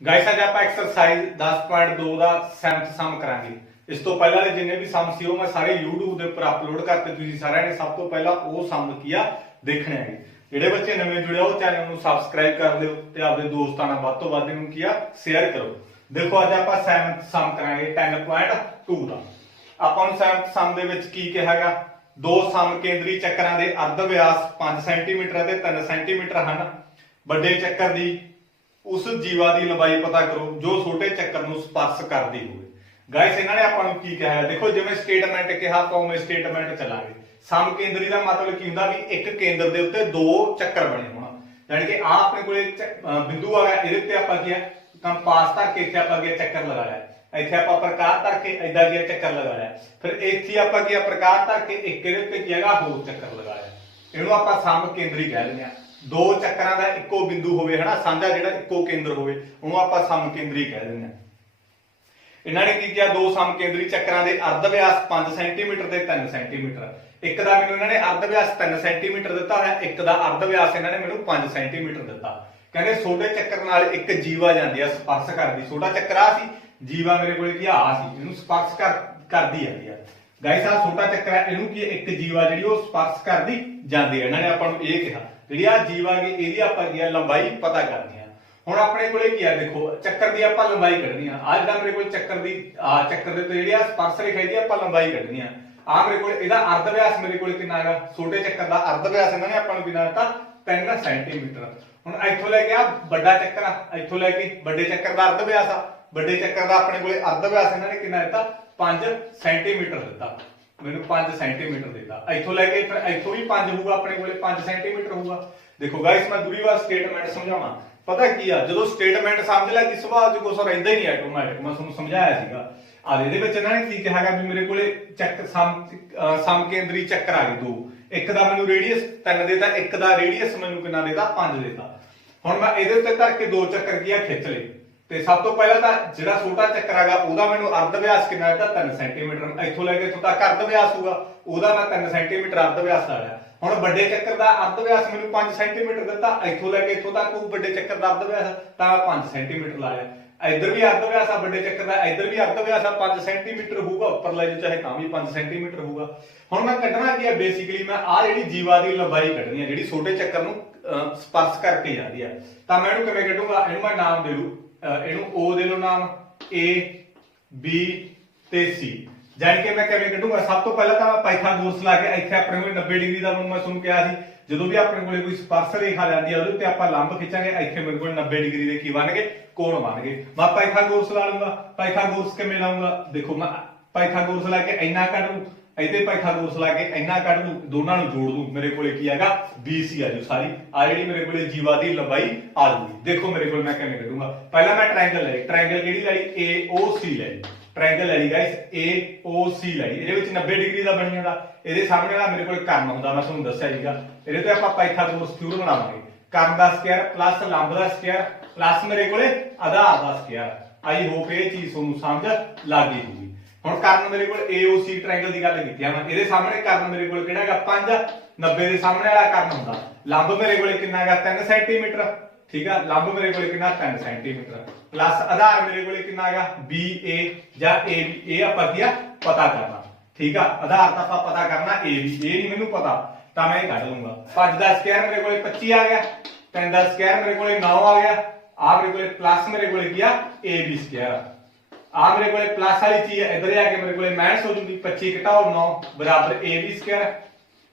Guys आज आप exercise 10.2 ਦਾ 7th ਸਮ ਕਰਾਂਗੇ। ਇਸ ਤੋਂ ਪਹਿਲਾਂ ਦੇ ਜਿੰਨੇ ਵੀ ਸਮ ਸੀ ਉਹ ਮੈਂ ਸਾਰੇ YouTube ਦੇ ਉੱਪਰ ਅਪਲੋਡ ਕਰਤੇ। ਤੁਸੀਂ ਸਾਰਿਆਂ ਨੇ ਸਭ ਤੋਂ ਪਹਿਲਾਂ ਉਹ ਸਮ ਕੀ ਆ ਦੇਖਣੇ ਹੈਗੇ। ਜਿਹੜੇ ਬੱਚੇ ਨਵੇਂ ਜੁੜੇ ਉਹ ਚੈਨਲ ਨੂੰ ਸਬਸਕ੍ਰਾਈਬ ਕਰ ਦਿਓ ਤੇ ਆਪਣੇ ਦੋਸਤਾਂ ਨਾਲ ਵੱਧ ਤੋਂ ਵੱਧ ਇਹਨੂੰ ਕੀ ਆ ਸ਼ੇਅਰ ਕਰੋ। ਦੇਖੋ ਅੱਜ ਆਪਾਂ 7th ਸਮ ਕਰਾਂਗੇ 10.2 ਦਾ। ਆਪਾਂ ਨੂੰ 7th ਸਮ ਦੇ ਵਿੱਚ ਕੀ ਕਿਹਾ ਹੈਗਾ, ਦੋ ਸਮ ਕੇਂਦਰੀ ਚੱਕਰਾਂ ਦੇ ਅਰਧ ਵਿਆਸ 5 ਸੈਂਟੀਮੀਟਰ ਅਤੇ 3 ਸੈਂਟੀਮੀਟਰ ਹਨ। ਵੱਡੇ ਚੱਕਰ ਦੀ ਉਸ ਜੀਵਾ ਦੀ ਲੰਬਾਈ ਪਤਾ ਕਰੋ ਜੋ ਛੋਟੇ ਚੱਕਰ ਨੂੰ ਸਪਰਸ਼ ਕਰਦੀ ਹੋਵੇ। ਗਾਇਸ ਇਹਨਾਂ ਨੇ ਆਪਾਂ ਨੂੰ ਕੀ ਕਿਹਾ ਹੈ, ਦੇਖੋ ਜਿਵੇਂ ਸਟੇਟਮੈਂਟ ਕਿਹਾ ਤਾਂ ਉਵੇਂ ਸਟੇਟਮੈਂਟ ਚਲਾਂਗੇ। ਸਮ ਕੇਂਦਰੀ ਦਾ ਮਤਲਬ ਕੀ ਹੁੰਦਾ ਵੀ ਇੱਕ ਕੇਂਦਰ ਦੇ ਉੱਤੇ ਦੋ ਚੱਕਰ ਬਣੇ ਹੋਣ। ਯਾਨੀ ਕਿ ਆ ਆਪਣੇ ਕੋਲੇ ਬਿੰਦੂ ਆ ਗਿਆ, ਇਹਦੇ ਤੇ ਆਪਾਂ ਕੀ ਹੈ ਕੰਪਾਸ ਧਰ ਕੇ ਇੱਥੇ ਆਪਾਂ ਕੀ ਚੱਕਰ ਲਗਾਇਆ, ਇੱਥੇ ਆਪਾਂ ਪ੍ਰਕਾਰ ਧਰ ਕੇ ਏਦਾਂ ਕੀ ਚੱਕਰ ਲਗਾਇਆ, ਫਿਰ ਇੱਥੇ ਆਪਾਂ ਕੀ ਪ੍ਰਕਾਰ ਧਰ ਕੇ ਇੱਕ ਇਹਦੇ ਉੱਤੇ ਕੀ ਹੈਗਾ ਹੋਰ ਚੱਕਰ ਲਗਾਇਆ। ਇਹਨੂੰ ਆਪਾਂ ਸਮ ਕੇਂਦਰੀ ਕਹਿ ਦਿੰਦੇ ਆ। ਦੋ ਚੱਕਰਾਂ ਦਾ ਇੱਕੋ ਬਿੰਦੂ ਹੋਵੇ ਹਨਾ, ਸਾਂਝਾ ਜਿਹੜਾ ਇੱਕੋ ਕੇਂਦਰ ਹੋਵੇ ਉਹਨੂੰ ਆਪਾਂ ਸਮ ਕੇਂਦਰੀ ਕਹਿ ਦਿੰਦੇ ਆ। ਇਹਨਾਂ ਨੇ ਕੀ ਕਿਹਾ, ਦੋ ਸਮ ਕੇਂਦਰੀ ਚੱਕਰਾਂ ਦੇ ਅਰਧ ਵਿਆਸ 5 ਸੈਂਟੀਮੀਟਰ ਤੇ 3 ਸੈਂਟੀਮੀਟਰ। ਇੱਕ ਦਾ ਮੈਨੂੰ ਇਹਨਾਂ ਨੇ ਅਰਧ ਵਿਆਸ 3 ਸੈਂਟੀਮੀਟਰ ਦਿੱਤਾ ਹੋਇਆ, ਇੱਕ ਦਾ ਅਰਧ ਵਿਆਸ ਇਹਨਾਂ ਨੇ ਮੈਨੂੰ 5 ਸੈਂਟੀਮੀਟਰ ਦਿੱਤਾ। ਕਹਿੰਦੇ ਛੋਟੇ ਚੱਕਰ ਨਾਲ ਇੱਕ ਜੀਵਾ ਜਾਂਦੀ ਆ ਸਪਰਸ਼ ਕਰਦੀ। ਛੋਟਾ ਚੱਕਰ ਆ ਸੀ, ਜੀਵਾ ਮੇਰੇ ਕੋਲ ਕੀ ਆ ਸੀ, ਇਹਨੂੰ ਸਪਰਸ਼ ਕਰਦੀ ਜਾਂਦੀ ਆ। ਗਾਇਸ ਆ ਛੋਟਾ ਚੱਕਰ ਹੈ, ਇਹਨੂੰ ਕੀ ਇੱਕ ਜੀਵਾ ਜਿਹੜੀ ਉਹ ਸਪਰਸ਼ ਕਰਦੀ ਜਾਂਦੀ ਹੈ। ਇਹਨਾਂ ਨੇ ਆਪਾਂ ਨੂੰ ਇਹ ਕਿਹਾ ਜਿਹੜੀ ਆ ਜੀਵਾ ਗੀ ਇਹਦੀ ਆਪਾਂ ਕੀ ਆ ਲੰਬਾਈ ਪਤਾ ਕਰਨੀ ਆ। ਹੁਣ ਆਪਣੇ ਕੋਲੇ ਕੀ ਆ, ਦੇਖੋ ਚੱਕਰ ਦੀ ਆਪਾਂ ਲੰਬਾਈ ਕੱਢਣੀ ਆ। ਆ ਜਿਹੜਾ ਮੇਰੇ ਕੋਲ ਚੱਕਰ ਦੀ ਚੱਕਰ ਦੇ ਉੱਤੇ ਜਿਹੜੀ ਆ ਸਪਰਸ਼ ਰੇਖਾ ਦੀ ਆਪਾਂ ਲੰਬਾਈ ਕੱਢਣੀ ਆ। ਆ ਮੇਰੇ ਕੋਲ ਇਹਦਾ ਅਰਧ ਵਿਆਸ ਮੇਰੇ ਕੋਲ ਕਿੰਨਾ ਹੈਗਾ, ਛੋਟੇ ਚੱਕਰ ਦਾ ਅਰਧ ਵਿਆਸ ਇਹਨਾਂ ਨੇ ਆਪਾਂ ਨੂੰ ਕਿੰਨਾ ਦਿੱਤਾ 3 ਸੈਂਟੀਮੀਟਰ। ਹੁਣ ਇੱਥੋਂ ਲੈ ਕੇ ਆ ਵੱਡਾ ਚੱਕਰ ਆ, ਇੱਥੋਂ ਲੈ ਕੇ ਵੱਡੇ ਚੱਕਰ ਦਾ ਅਰਧ ਵਿਆਸ ਆ। ਵੱਡੇ ਚੱਕਰ ਦਾ ਆਪਣੇ ਕੋਲੇ ਅਰਧ ਵਿਆਸ ਇਹਨਾਂ ਨੇ ਕਿੰਨਾ ਦਿੱਤਾ 5 ਸੈਂਟੀਮੀਟਰ ਦਿੱਤਾ, ਮੈਨੂੰ 5 ਸੈਂਟੀਮੀਟਰ ਦਿੱਤਾ। ਇੱਥੋਂ ਲੈ ਕੇ ਫਿਰ ਇੱਥੋਂ ਵੀ 5 ਹੋਊਗਾ, ਆਪਣੇ ਕੋਲੇ 5 ਸੈਂਟੀਮੀਟਰ ਹੋਊਗਾ। ਦੇਖੋ ਗਾਇਸ ਮੈਂ ਦੂਰੀ ਵਾਰ ਸਟੇਟਮੈਂਟ ਸਮਝਾਉਣਾ। ਪਤਾ ਕੀ ਆ, ਜਦੋਂ ਸਟੇਟਮੈਂਟ ਸਮਝ ਲੈ ਕਿ ਸੁਭਾਅ ਚ ਕੁਛ ਰਹਿੰਦਾ ਹੀ ਨਹੀਂ ਆਟੋਮੈਟਿਕ। ਮੈਂ ਤੁਹਾਨੂੰ ਸਮਝਾਇਆ ਸੀਗਾ। ਆ ਇਹਦੇ ਵਿੱਚ ਇਹਨਾਂ ਨੇ ਕੀ ਕਿਹਾ ਹੈਗਾ ਵੀ ਮੇਰੇ ਕੋਲੇ ਚੱਕ ਸਮ ਕੇਂਦਰੀ ਚੱਕਰ ਆ ਗਏ ਦੋ। ਇੱਕ ਦਾ ਮੈਨੂੰ ਰੇਡੀਅਸ 3 ਦੇਤਾ, ਇੱਕ ਦਾ ਰੇਡੀਅਸ ਮੈਨੂੰ ਕਿੰਨਾ ਦੇਤਾ 5 ਦੇਤਾ। ਹੁਣ ਮੈਂ ਇਹਦੇ ਉੱਤੇ ਧਰ ਕੇ ਦੋ ਚੱਕਰ ਕੀ ਆ ਖਿੱਚ ਲਏ। ਤੇ ਸਭ ਤੋਂ ਪਹਿਲਾਂ ਤਾਂ ਜਿਹੜਾ ਛੋਟਾ ਚੱਕਰ ਹੈਗਾ ਉਹਦਾ ਮੈਨੂੰ ਅਰਧ ਵਿਆਸ ਕਿੰਨਾ ਦਿੱਤਾ 3 ਸੈਂਟੀਮੀਟਰ। ਇੱਥੋਂ ਲੈ ਕੇ ਇੱਥੋਂ ਤੱਕ ਅਰਧ ਵਿਆਸ ਹੋਊਗਾ, ਉਹਦਾ ਮੈਂ 3 ਸੈਂਟੀਮੀਟਰ ਅਰਧ ਵਿਆਸ ਲਾ ਲਿਆ। ਹੁਣ ਵੱਡੇ ਚੱਕਰ ਦਾ ਅਰਧ ਵਿਆਸ ਮੈਨੂੰ 5 ਸੈਂਟੀਮੀਟਰ ਦਿੱਤਾ, ਇੱਥੋਂ ਲੈ ਕੇ ਇੱਥੋਂ ਤੱਕ ਉਹ ਵੱਡੇ ਚੱਕਰ ਦਾ ਅਰਧ ਵਿਆਸ ਤਾਂ 5 ਸੈਂਟੀਮੀਟਰ ਲਾਇਆ। ਇੱਧਰ ਵੀ ਅਰਧ ਵਿਆਸ ਆ ਵੱਡੇ ਚੱਕਰ ਦਾ, ਇੱਧਰ ਵੀ ਅਰਧ ਵਿਆਸ ਆ 5 ਸੈਂਟੀਮੀਟਰ ਹੋਊਗਾ, ਉੱਪਰ ਲੈ ਜਾਓ ਚਾਹੇ ਤਾਂ ਵੀ 5 ਸੈਂਟੀਮੀਟਰ ਹੋਊਗਾ। ਹੁਣ ਮੈਂ ਕੱਢਣਾ ਕੀ ਆ, ਬੇਸਿਕਲੀ ਮੈਂ ਆ ਜਿਹੜੀ ਜੀਵਾ ਦੀ ਲੰਬਾਈ ਕੱਢਣੀ ਆ ਜਿਹੜੀ ਛੋਟੇ ਚੱਕਰ ਨੂੰ ਸਪਰਸ਼ ਕਰਕੇ ਜਾਂਦੀ ਆ। ਤਾਂ ਮੈਂ ਇਹਨੂੰ ਕਿਵੇਂ ਕੱਢੂੰਗਾ, ਇਹਨੂੰ ਮੈਂ ਨਾਮ ਦੇ ਲੂ, ਇਹਨੂੰ O ਦੇ ਲਓ ਨਾਮ, A B ਤੇ C। ਜਾਨੀ ਕਿ ਮੈਂ ਕਿਵੇਂ ਕੱਢੂੰਗਾ, ਸਭ ਤੋਂ ਪਹਿਲਾਂ ਤਾਂ ਮੈਂ ਪਾਈਥਾਗੋਰਸ ਲਾ ਕੇ ਇੱਥੇ ਆਪਣੇ ਕੋਲ 90 ਡਿਗਰੀ ਦਾ ਮੈਂ ਤੁਹਾਨੂੰ ਕਿਹਾ ਸੀ ਜਦੋਂ ਵੀ ਆਪਣੇ ਕੋਲੇ ਕੋਈ ਸਪਰਸ਼ ਰੇਖਾ ਜਾਂਦੀ ਆ ਉਹਦੇ ਉੱਤੇ ਆਪਾਂ ਲੰਬ ਖਿੱਚਾਂਗੇ। ਇੱਥੇ ਮੇਰੇ ਕੋਲ 90 ਡਿਗਰੀ ਦੇ ਕੀ ਬਣਨਗੇ, ਕੋਣ ਬਣਨਗੇ। ਮੈਂ ਪਾਈਥਾਗੋਰਸ ਲਾ ਲੂੰਗਾ। ਪਾਈਥਾਗੋਰਸ ਕਿਵੇਂ ਲਾਉਂਗਾ, ਦੇਖੋ ਮੈਂ ਪਾਈਥਾਗੋਰਸ ਲਾ ਕੇ ਇੰਨਾ ਕੱਢ ਲੂੰ, ਇੱਥੇ ਪਾਈਥਾਗੋਰਸ ਲਾ ਕੇ ਇੰਨਾ ਕੱਢ ਲੂੰ, ਦੋਨਾਂ ਨੂੰ ਜੋੜ ਦੂੰ, ਮੇਰੇ ਕੋਲੇ ਕੀ ਹੈਗਾ BC ਆ ਜੂ ਸਾਰੀ। ਆ ਜਿਹੜੀ ਮੇਰੇ ਕੋਲੇ ਜੀਵਾ ਦੀ ਲੰਬਾਈ ਆ ਜੂਗੀ। ਦੇਖੋ ਮੇਰੇ ਕੋਲ ਮੈਂ ਕਿਵੇਂ ਕੱਢੂੰਗਾ, ਪਹਿਲਾਂ ਮੈਂ ਟ੍ਰਾਇੰਗਲ ਲੈ ਲਈ। ਟ੍ਰਾਇੰਗਲ ਜਿਹੜੀ ਲਈ AOC ਲੈ ਲਈ, ਟ੍ਰਾਇੰਗਲ ਲੈ ਲਈ ਗਾਇਸ AOC ਲੈ ਲਈ। ਇਹਦੇ ਵਿੱਚ 90 ਡਿਗਰੀ ਦਾ ਬਣ ਜਾਂਦਾ। ਇਹਦੇ ਸਾਹਮਣੇ ਵਾਲਾ ਮੇਰੇ ਕੋਲ ਕਰਣ ਹੁੰਦਾ, ਮੈਂ ਤੁਹਾਨੂੰ ਦੱਸਿਆ ਸੀਗਾ। ਇਹਦੇ ਤੇ ਆਪਾਂ ਪਾਈਥਾਗੋਰਸ ਥਿਊਰਮ ਬਣਾਵਾਂਗੇ। ਕਰਣ ਦਾ ਸਕੁਅਰ ਪਲੱਸ ਲੰਬ ਦਾ ਸਕੁਅਰ ਪਲੱਸ ਮੇਰੇ ਕੋਲੇ ਆਧਾਰ ਦਾ ਸਕੁਅਰ। ਆਈ ਹੋਪ ਇਹ ਚੀਜ਼ ਤੁਹਾਨੂੰ ਸਮਝ ਲੱਗ ਗਈ ਹੋਊਗੀ। ਹੁਣ ਕਰਨ ਮੇਰੇ ਕੋਲ AOC ਟ੍ਰਾਇੰਗਲ ਦੀ ਗੱਲ ਕੀਤੀ ਆ ਮੈਂ। ਇਹਦੇ ਸਾਹਮਣੇ ਕਰਨ ਮੇਰੇ ਕੋਲ ਕਿਹੜਾ ਹੈਗਾ 5, 90 ਦੇ ਸਾਹਮਣੇ ਵਾਲਾ ਕਰਨ ਹੁੰਦਾ। ਲੰਬ ਮੇਰੇ ਕੋਲ ਕਿੰਨਾ ਹੈਗਾ 3 ਸੈਂਟੀਮੀਟਰ, ਠੀਕ ਆ। ਲੰਬ ਮੇਰੇ ਕੋਲ ਕਿੰਨਾ 3 ਸੈਂਟੀਮੀਟਰ ਪਲੱਸ ਆਧਾਰ ਮੇਰੇ ਕੋਲ ਕਿੰਨਾ ਹੈਗਾ BA ਜਾਂ AB। ਇਹ ਆਪਾਂ ਕੀ ਆ ਪਤਾ ਕਰਨਾ, ਠੀਕ ਆ। ਆਧਾਰ ਤਾਂ ਆਪਾਂ ਪਤਾ ਕਰਨਾ AB, ਇਹ ਨਹੀਂ ਮੈਨੂੰ ਪਤਾ ਤਾਂ ਮੈਂ ਇਹ ਕੱਢ ਲੂੰਗਾ। 5 ਦਾ ਸਕੁਅਰ ਮੇਰੇ ਕੋਲ 25 ਆ ਗਿਆ, 3 ਦਾ ਸਕੁਅਰ ਮੇਰੇ ਕੋਲ 9 ਆ ਗਿਆ। ਆ ਮੇਰੇ ਕੋਲ ਪਲੱਸ ਮੇਰੇ ਕੋਲ ਕੀ ਆ AB ਸਕੁਅਰ। ਆ ਮੇਰੇ ਕੋਲੇ ਪਲੱਸ ਵਾਲੀ ਚੀਜ਼ ਇੱਧਰ ਆ ਕੇ ਮੇਰੇ ਕੋਲੇ ਮਾਈਨਸ ਹੋ ਜੂਗੀ। 25 ਘਟਾਓ 9 ਬਰਾਬਰ AB ਸਕੁਅਰ।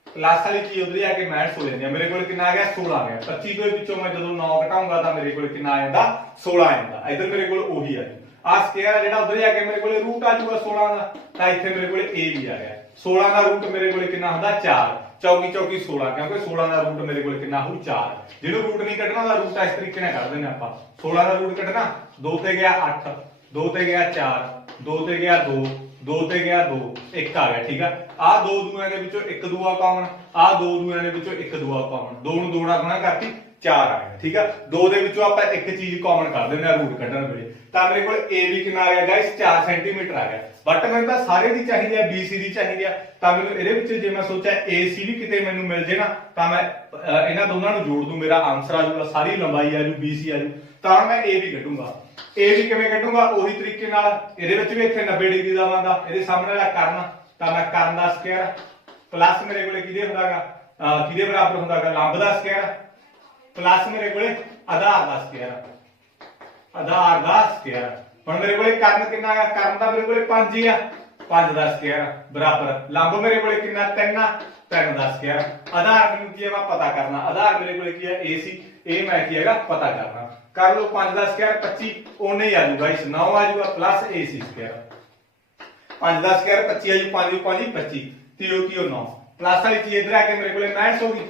ਪਲੱਸ ਵਾਲੀ ਚੀਜ਼ ਉਧਰ ਆ ਕੇ ਮਾਈਨਸ ਹੋ ਜਾਂਦੀ ਹੈ। ਮੇਰੇ ਕੋਲ ਕਿੰਨਾ ਆ ਗਿਆ 16 ਆ ਗਿਆ। 25 ਦੇ ਵਿੱਚੋਂ ਮੈਂ ਜਦੋਂ 9 ਘਟਾਉਂਗਾ ਤਾਂ ਮੇਰੇ ਕੋਲ ਕਿੰਨਾ ਆ ਜਾਂਦਾ 16 ਆ ਜਾਂਦਾ। ਇੱਧਰ ਮੇਰੇ ਕੋਲ ਉਹੀ ਆ ਜੂ। ਆ ਸਕੁਅਰ ਜਿਹੜਾ ਉਧਰ ਆ ਕੇ ਮੇਰੇ ਕੋਲੇ ਰੂਟ ਆ ਜੂਗਾ 16 ਦਾ, ਤਾਂ ਇੱਥੇ ਮੇਰੇ ਕੋਲੇ AB ਆ ਗਿਆ। 16 ਦਾ ਰੂਟ ਮੇਰੇ ਕੋਲੇ ਕਿੰਨਾ ਹੁੰਦਾ 4, ਚੌਕੀ 16, ਕਿਉਂਕਿ 16 ਦਾ ਰੂਟ ਮੇਰੇ ਕੋਲੇ ਕਿੰਨਾ ਹੋਊ 4। ਜਿਹਨੂੰ ਰੂਟ ਨਹੀਂ ਕੱਢਣਾ ਦਾ ਰੂਟ ਇਸ ਤਰੀਕੇ ਨਾਲ ਕੱਢ ਦਿੰਦੇ ਆਪਾਂ। 16 ਦਾ ਰੂਟ ਕੱਢਣਾ, 2 ਤੇ ਗਿਆ 8, 2 ਤੇ ਗਿਆ 4, 2 ਤੇ ਗਿਆ 2, 2 ਤੇ ਗਿਆ 2, 1 ਆ ਗਿਆ, ਠੀਕ ਆ। ਆ ਦੋ ਦੂਆਂ ਦੇ ਵਿੱਚੋਂ ਇੱਕ ਦੂਆ ਕਾਮਨ, ਆ ਦੋ ਦੂਆਂ ਦੇ ਵਿੱਚੋਂ ਇੱਕ ਦੂਆ ਕਾਮਨ, 2 ਨੂੰ 2 ਨਾਲ ਗੁਣਾ ਕਰਤੀ 4 ਆ ਗਿਆ। ठीक है, 2 ਦੇ ਵਿੱਚੋਂ ਆਪਾਂ ਇੱਕ ਚੀਜ਼ ਕਾਮਨ ਕਰ ਦਿੰਦੇ ਆ ਰੂਟ ਕੱਢਣ ਵੇਲੇ, ਤਾਂ ਮੇਰੇ ਕੋਲ ए ਵੀ ਕਿੰਨਾ ਆ ਗਿਆ ਗਾਇਸ 4 ਸੈਂਟੀਮੀਟਰ ਆ ਗਿਆ। ਬਟ ਮੈਨੂੰ ਤਾਂ ਸਾਰੇ ਦੀ ਚਾਹੀਦੀ ਆ, BC ਦੀ ਚਾਹੀਦੀ ਆ, ਤਾਂ ਮੈਨੂੰ ਇਹਦੇ ਵਿੱਚ ਜੇ ਮੈਂ ਸੋਚਿਆ AC ਵੀ ਕਿਤੇ ਮੈਨੂੰ ਮਿਲ ਜੇ ਨਾ ਤਾਂ ਮੈਂ ਇਹਨਾਂ ਦੋਨਾਂ ਨੂੰ ਜੋੜ ਦੂੰ, ਮੇਰਾ ਆਨਸਰ ਆ ਜਾਊਗਾ, ਸਾਰੀ ਲੰਬਾਈ ਆ ਜੂ, BC ਆ ਜੂ। ਤਾਂ ਮੈਂ A ਵੀ ਕੱਢੂੰਗਾ। A ਵੀ ਕਿਵੇਂ ਕੱਢੂੰਗਾ? ਉਹੀ ਤਰੀਕੇ ਨਾਲ, ਇਹਦੇ ਵਿੱਚ ਵੀ ਇੱਥੇ 90 ਡਿਗਰੀ ਦਾ ਬਣਦਾ, ਇਹਦੇ ਸਾਹਮਣੇ ਵਾਲਾ ਕਰਨ, ਤਾਂ ਮੈਂ ਕਰਨ ਦਾ ਸਕੁਅਰ ਪਲੱਸ ਮੇਰੇ ਕੋਲੇ ਕਿਹਦੇ ਹੁੰਦਾਗਾ, ਕਿਹਦੇ ਬਰਾਬਰ ਹੁੰਦਾਗਾ, ਲੰਬ ਦਾ ਸਕੁਅਰ ਪਲੱਸ ਮੇਰੇ ਕੋਲੇ ਆਧਾਰ ਦਾ ਸਕੁਅਰ, ਆਧਾਰ ਦਾ ਸਕੁਅਰ। ਹੁਣ ਮੇਰੇ ਕੋਲੇ ਕਰਨ ਕਿੰਨਾ ਆ? ਕਰਨ ਦਾ ਮੇਰੇ ਕੋਲੇ 5 ਹੀ ਆ, 5 ਦਾ ਸਕੁਅਰ ਬਰਾਬਰ ਲੰਬ ਮੇਰੇ ਕੋਲੇ ਕਿੰਨਾ 3 ਆ, 3 ਦਾ ਸਕੁਅਰ। ਆਧਾਰ ਮੈਨੂੰ ਕੀ ਹੈ, ਮੈਂ ਪਤਾ ਕਰਨਾ, ਆਧਾਰ ਮੇਰੇ ਕੋਲੇ ਕੀ ਹੈ AC, ਇਹ ਮੈਂ ਕੀ ਹੈਗਾ ਪਤਾ ਕਰਨਾ। ਕਰ ਲਓ 5 ਦਾ ਸਕੁਅਰ 25, ਉਹਨੇ ਹੀ ਆ ਜੂਗਾ ਇਸ 9 ਆ ਜੂਗਾ ਪਲੱਸ AC ਸਕੁਅਰ, 5 ਦਾ ਸਕੁਅਰ 25 ਆ ਜੂ, 5 5 25 3 ਕੀ 9 ਪਲੱਸ ਵਾਲੀ ਚੀਜ਼ ਇਧਰ ਆ ਕੇ ਮੇਰੇ ਕੋਲੇ ਮਾਈਨਸ ਹੋ ਗਈ,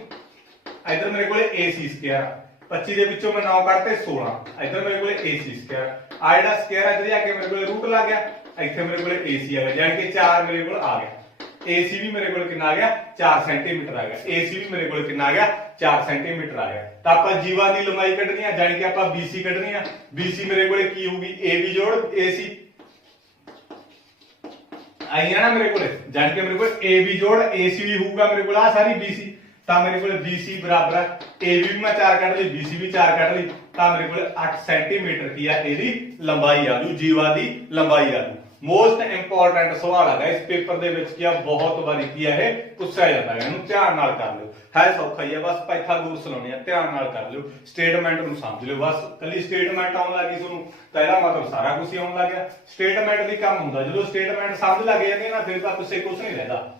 ਇਧਰ ਮੇਰੇ ਕੋਲੇ AC ਸਕੁਅਰ 25 ਦੇ ਵਿੱਚੋਂ ਮੈਂ 9 ਕੱਢਤੇ 16, ਇਧਰ ਮੇਰੇ ਕੋਲੇ AC ਸਕੁਅਰ ਆ ਜਿਹੜਾ ਸਕੁਅਰ ਇਧਰ ਆ ਕੇ ਮੇਰੇ ਕੋਲੇ ਰੂਟ ਲੱਗ ਗਿਆ, ਇੱਥੇ ਮੇਰੇ ਕੋਲੇ AC ਆ ਗਿਆ, ਯਾਨੀ ਕਿ 4 ਮੇਰੇ ਕੋਲ ਆ ਗਿਆ। AC ਵੀ ਮੇਰੇ ਕੋਲ ਕਿੰਨਾ ਆ ਗਿਆ 4 ਸੈਂਟੀਮੀਟਰ ਆ ਗਿਆ, AC ਵੀ ਮੇਰੇ ਕੋਲ ਕਿੰਨਾ ਆ ਗਿਆ 4 ਸੈਂਟੀਮੀਟਰ ਆ ਗਿਆ। ਤਾਂ ਆਪਾਂ ਜੀਵਾ ਦੀ ਲੰਬਾਈ ਕੱਢਣੀ ਆ, ਯਾਨੀ ਕਿ ਆਪਾਂ BC ਕੱਢਣੀ ਆ। BC ਮੇਰੇ ਕੋਲੇ ਕੀ ਹੋਊਗੀ AB ਜੋੜ AC ਆਈ ਆ ਨਾ ਮੇਰੇ ਕੋਲੇ, ਯਾਨੀ ਕਿ ਮੇਰੇ ਕੋਲ AB ਜੋੜ AC ਵੀ ਹੋਊਗਾ ਮੇਰੇ ਕੋਲ, ਆ ਸਾਰੀ BC, ਤਾਂ ਮੇਰੇ ਕੋਲ BC ਬਰਾਬਰ AB ਵੀ ਮੈਂ 4 ਕੱਢ ਲਈ, BC ਵੀ 4 ਕੱਢ ਲਈ, ਤਾਂ ਮੇਰੇ ਕੋਲ 8 ਸੈਂਟੀਮੀਟਰ ਕੀ ਆ ਇਹਦੀ ਲੰਬਾਈ ਆ ਜੂ, ਜੀਵਾ ਦੀ ਲੰਬਾਈ ਆ ਜੂ। ਮੋਸਟ ਇੰਪੋਰਟੈਂਟ ਸਵਾਲ ਹੈਗਾ ਇਸ ਪੇਪਰ ਦੇ ਵਿੱਚ, ਕੀ ਆ ਬਹੁਤ ਵਾਰੀ ਕੀ ਆ ਇਹ ਪੁੱਛਿਆ ਜਾਂਦਾ ਹੈ, ਇਹਨੂੰ ਧਿਆਨ ਨਾਲ ਕਰ ਲਿਓ, ਹੈ ਸੌਖਾ ਹੀ ਆ, ਬਸ ਪਾਇਥਾਗੋਰਸ ਲਾਉਣੇ ਆ, ਧਿਆਨ ਨਾਲ ਕਰ ਲਿਓ, ਸਟੇਟਮੈਂਟ ਨੂੰ ਸਮਝ ਲਿਓ, ਬਸ ਕੱਲੀ ਸਟੇਟਮੈਂਟ ਆਉਣ ਲੱਗੀ ਤੁਹਾਨੂੰ ਤਾਂ ਇਹਦਾ ਮਤਲਬ ਸਾਰਾ ਕੁਝ ਹੀ ਆਉਣ ਲੱਗ ਗਿਆ। ਸਟੇਟਮੈਂਟ ਦੀ ਕੰਮ ਹੁੰਦਾ, ਜਦੋਂ ਸਟੇਟਮੈਂਟ ਸਮਝ ਲੱਗ ਜਾਂਦੀ ਨਾ ਫਿਰ ਤਾਂ ਤੁਸੀਂ ਕੁਝ ਨਹੀਂ ਰਹਿੰਦਾ।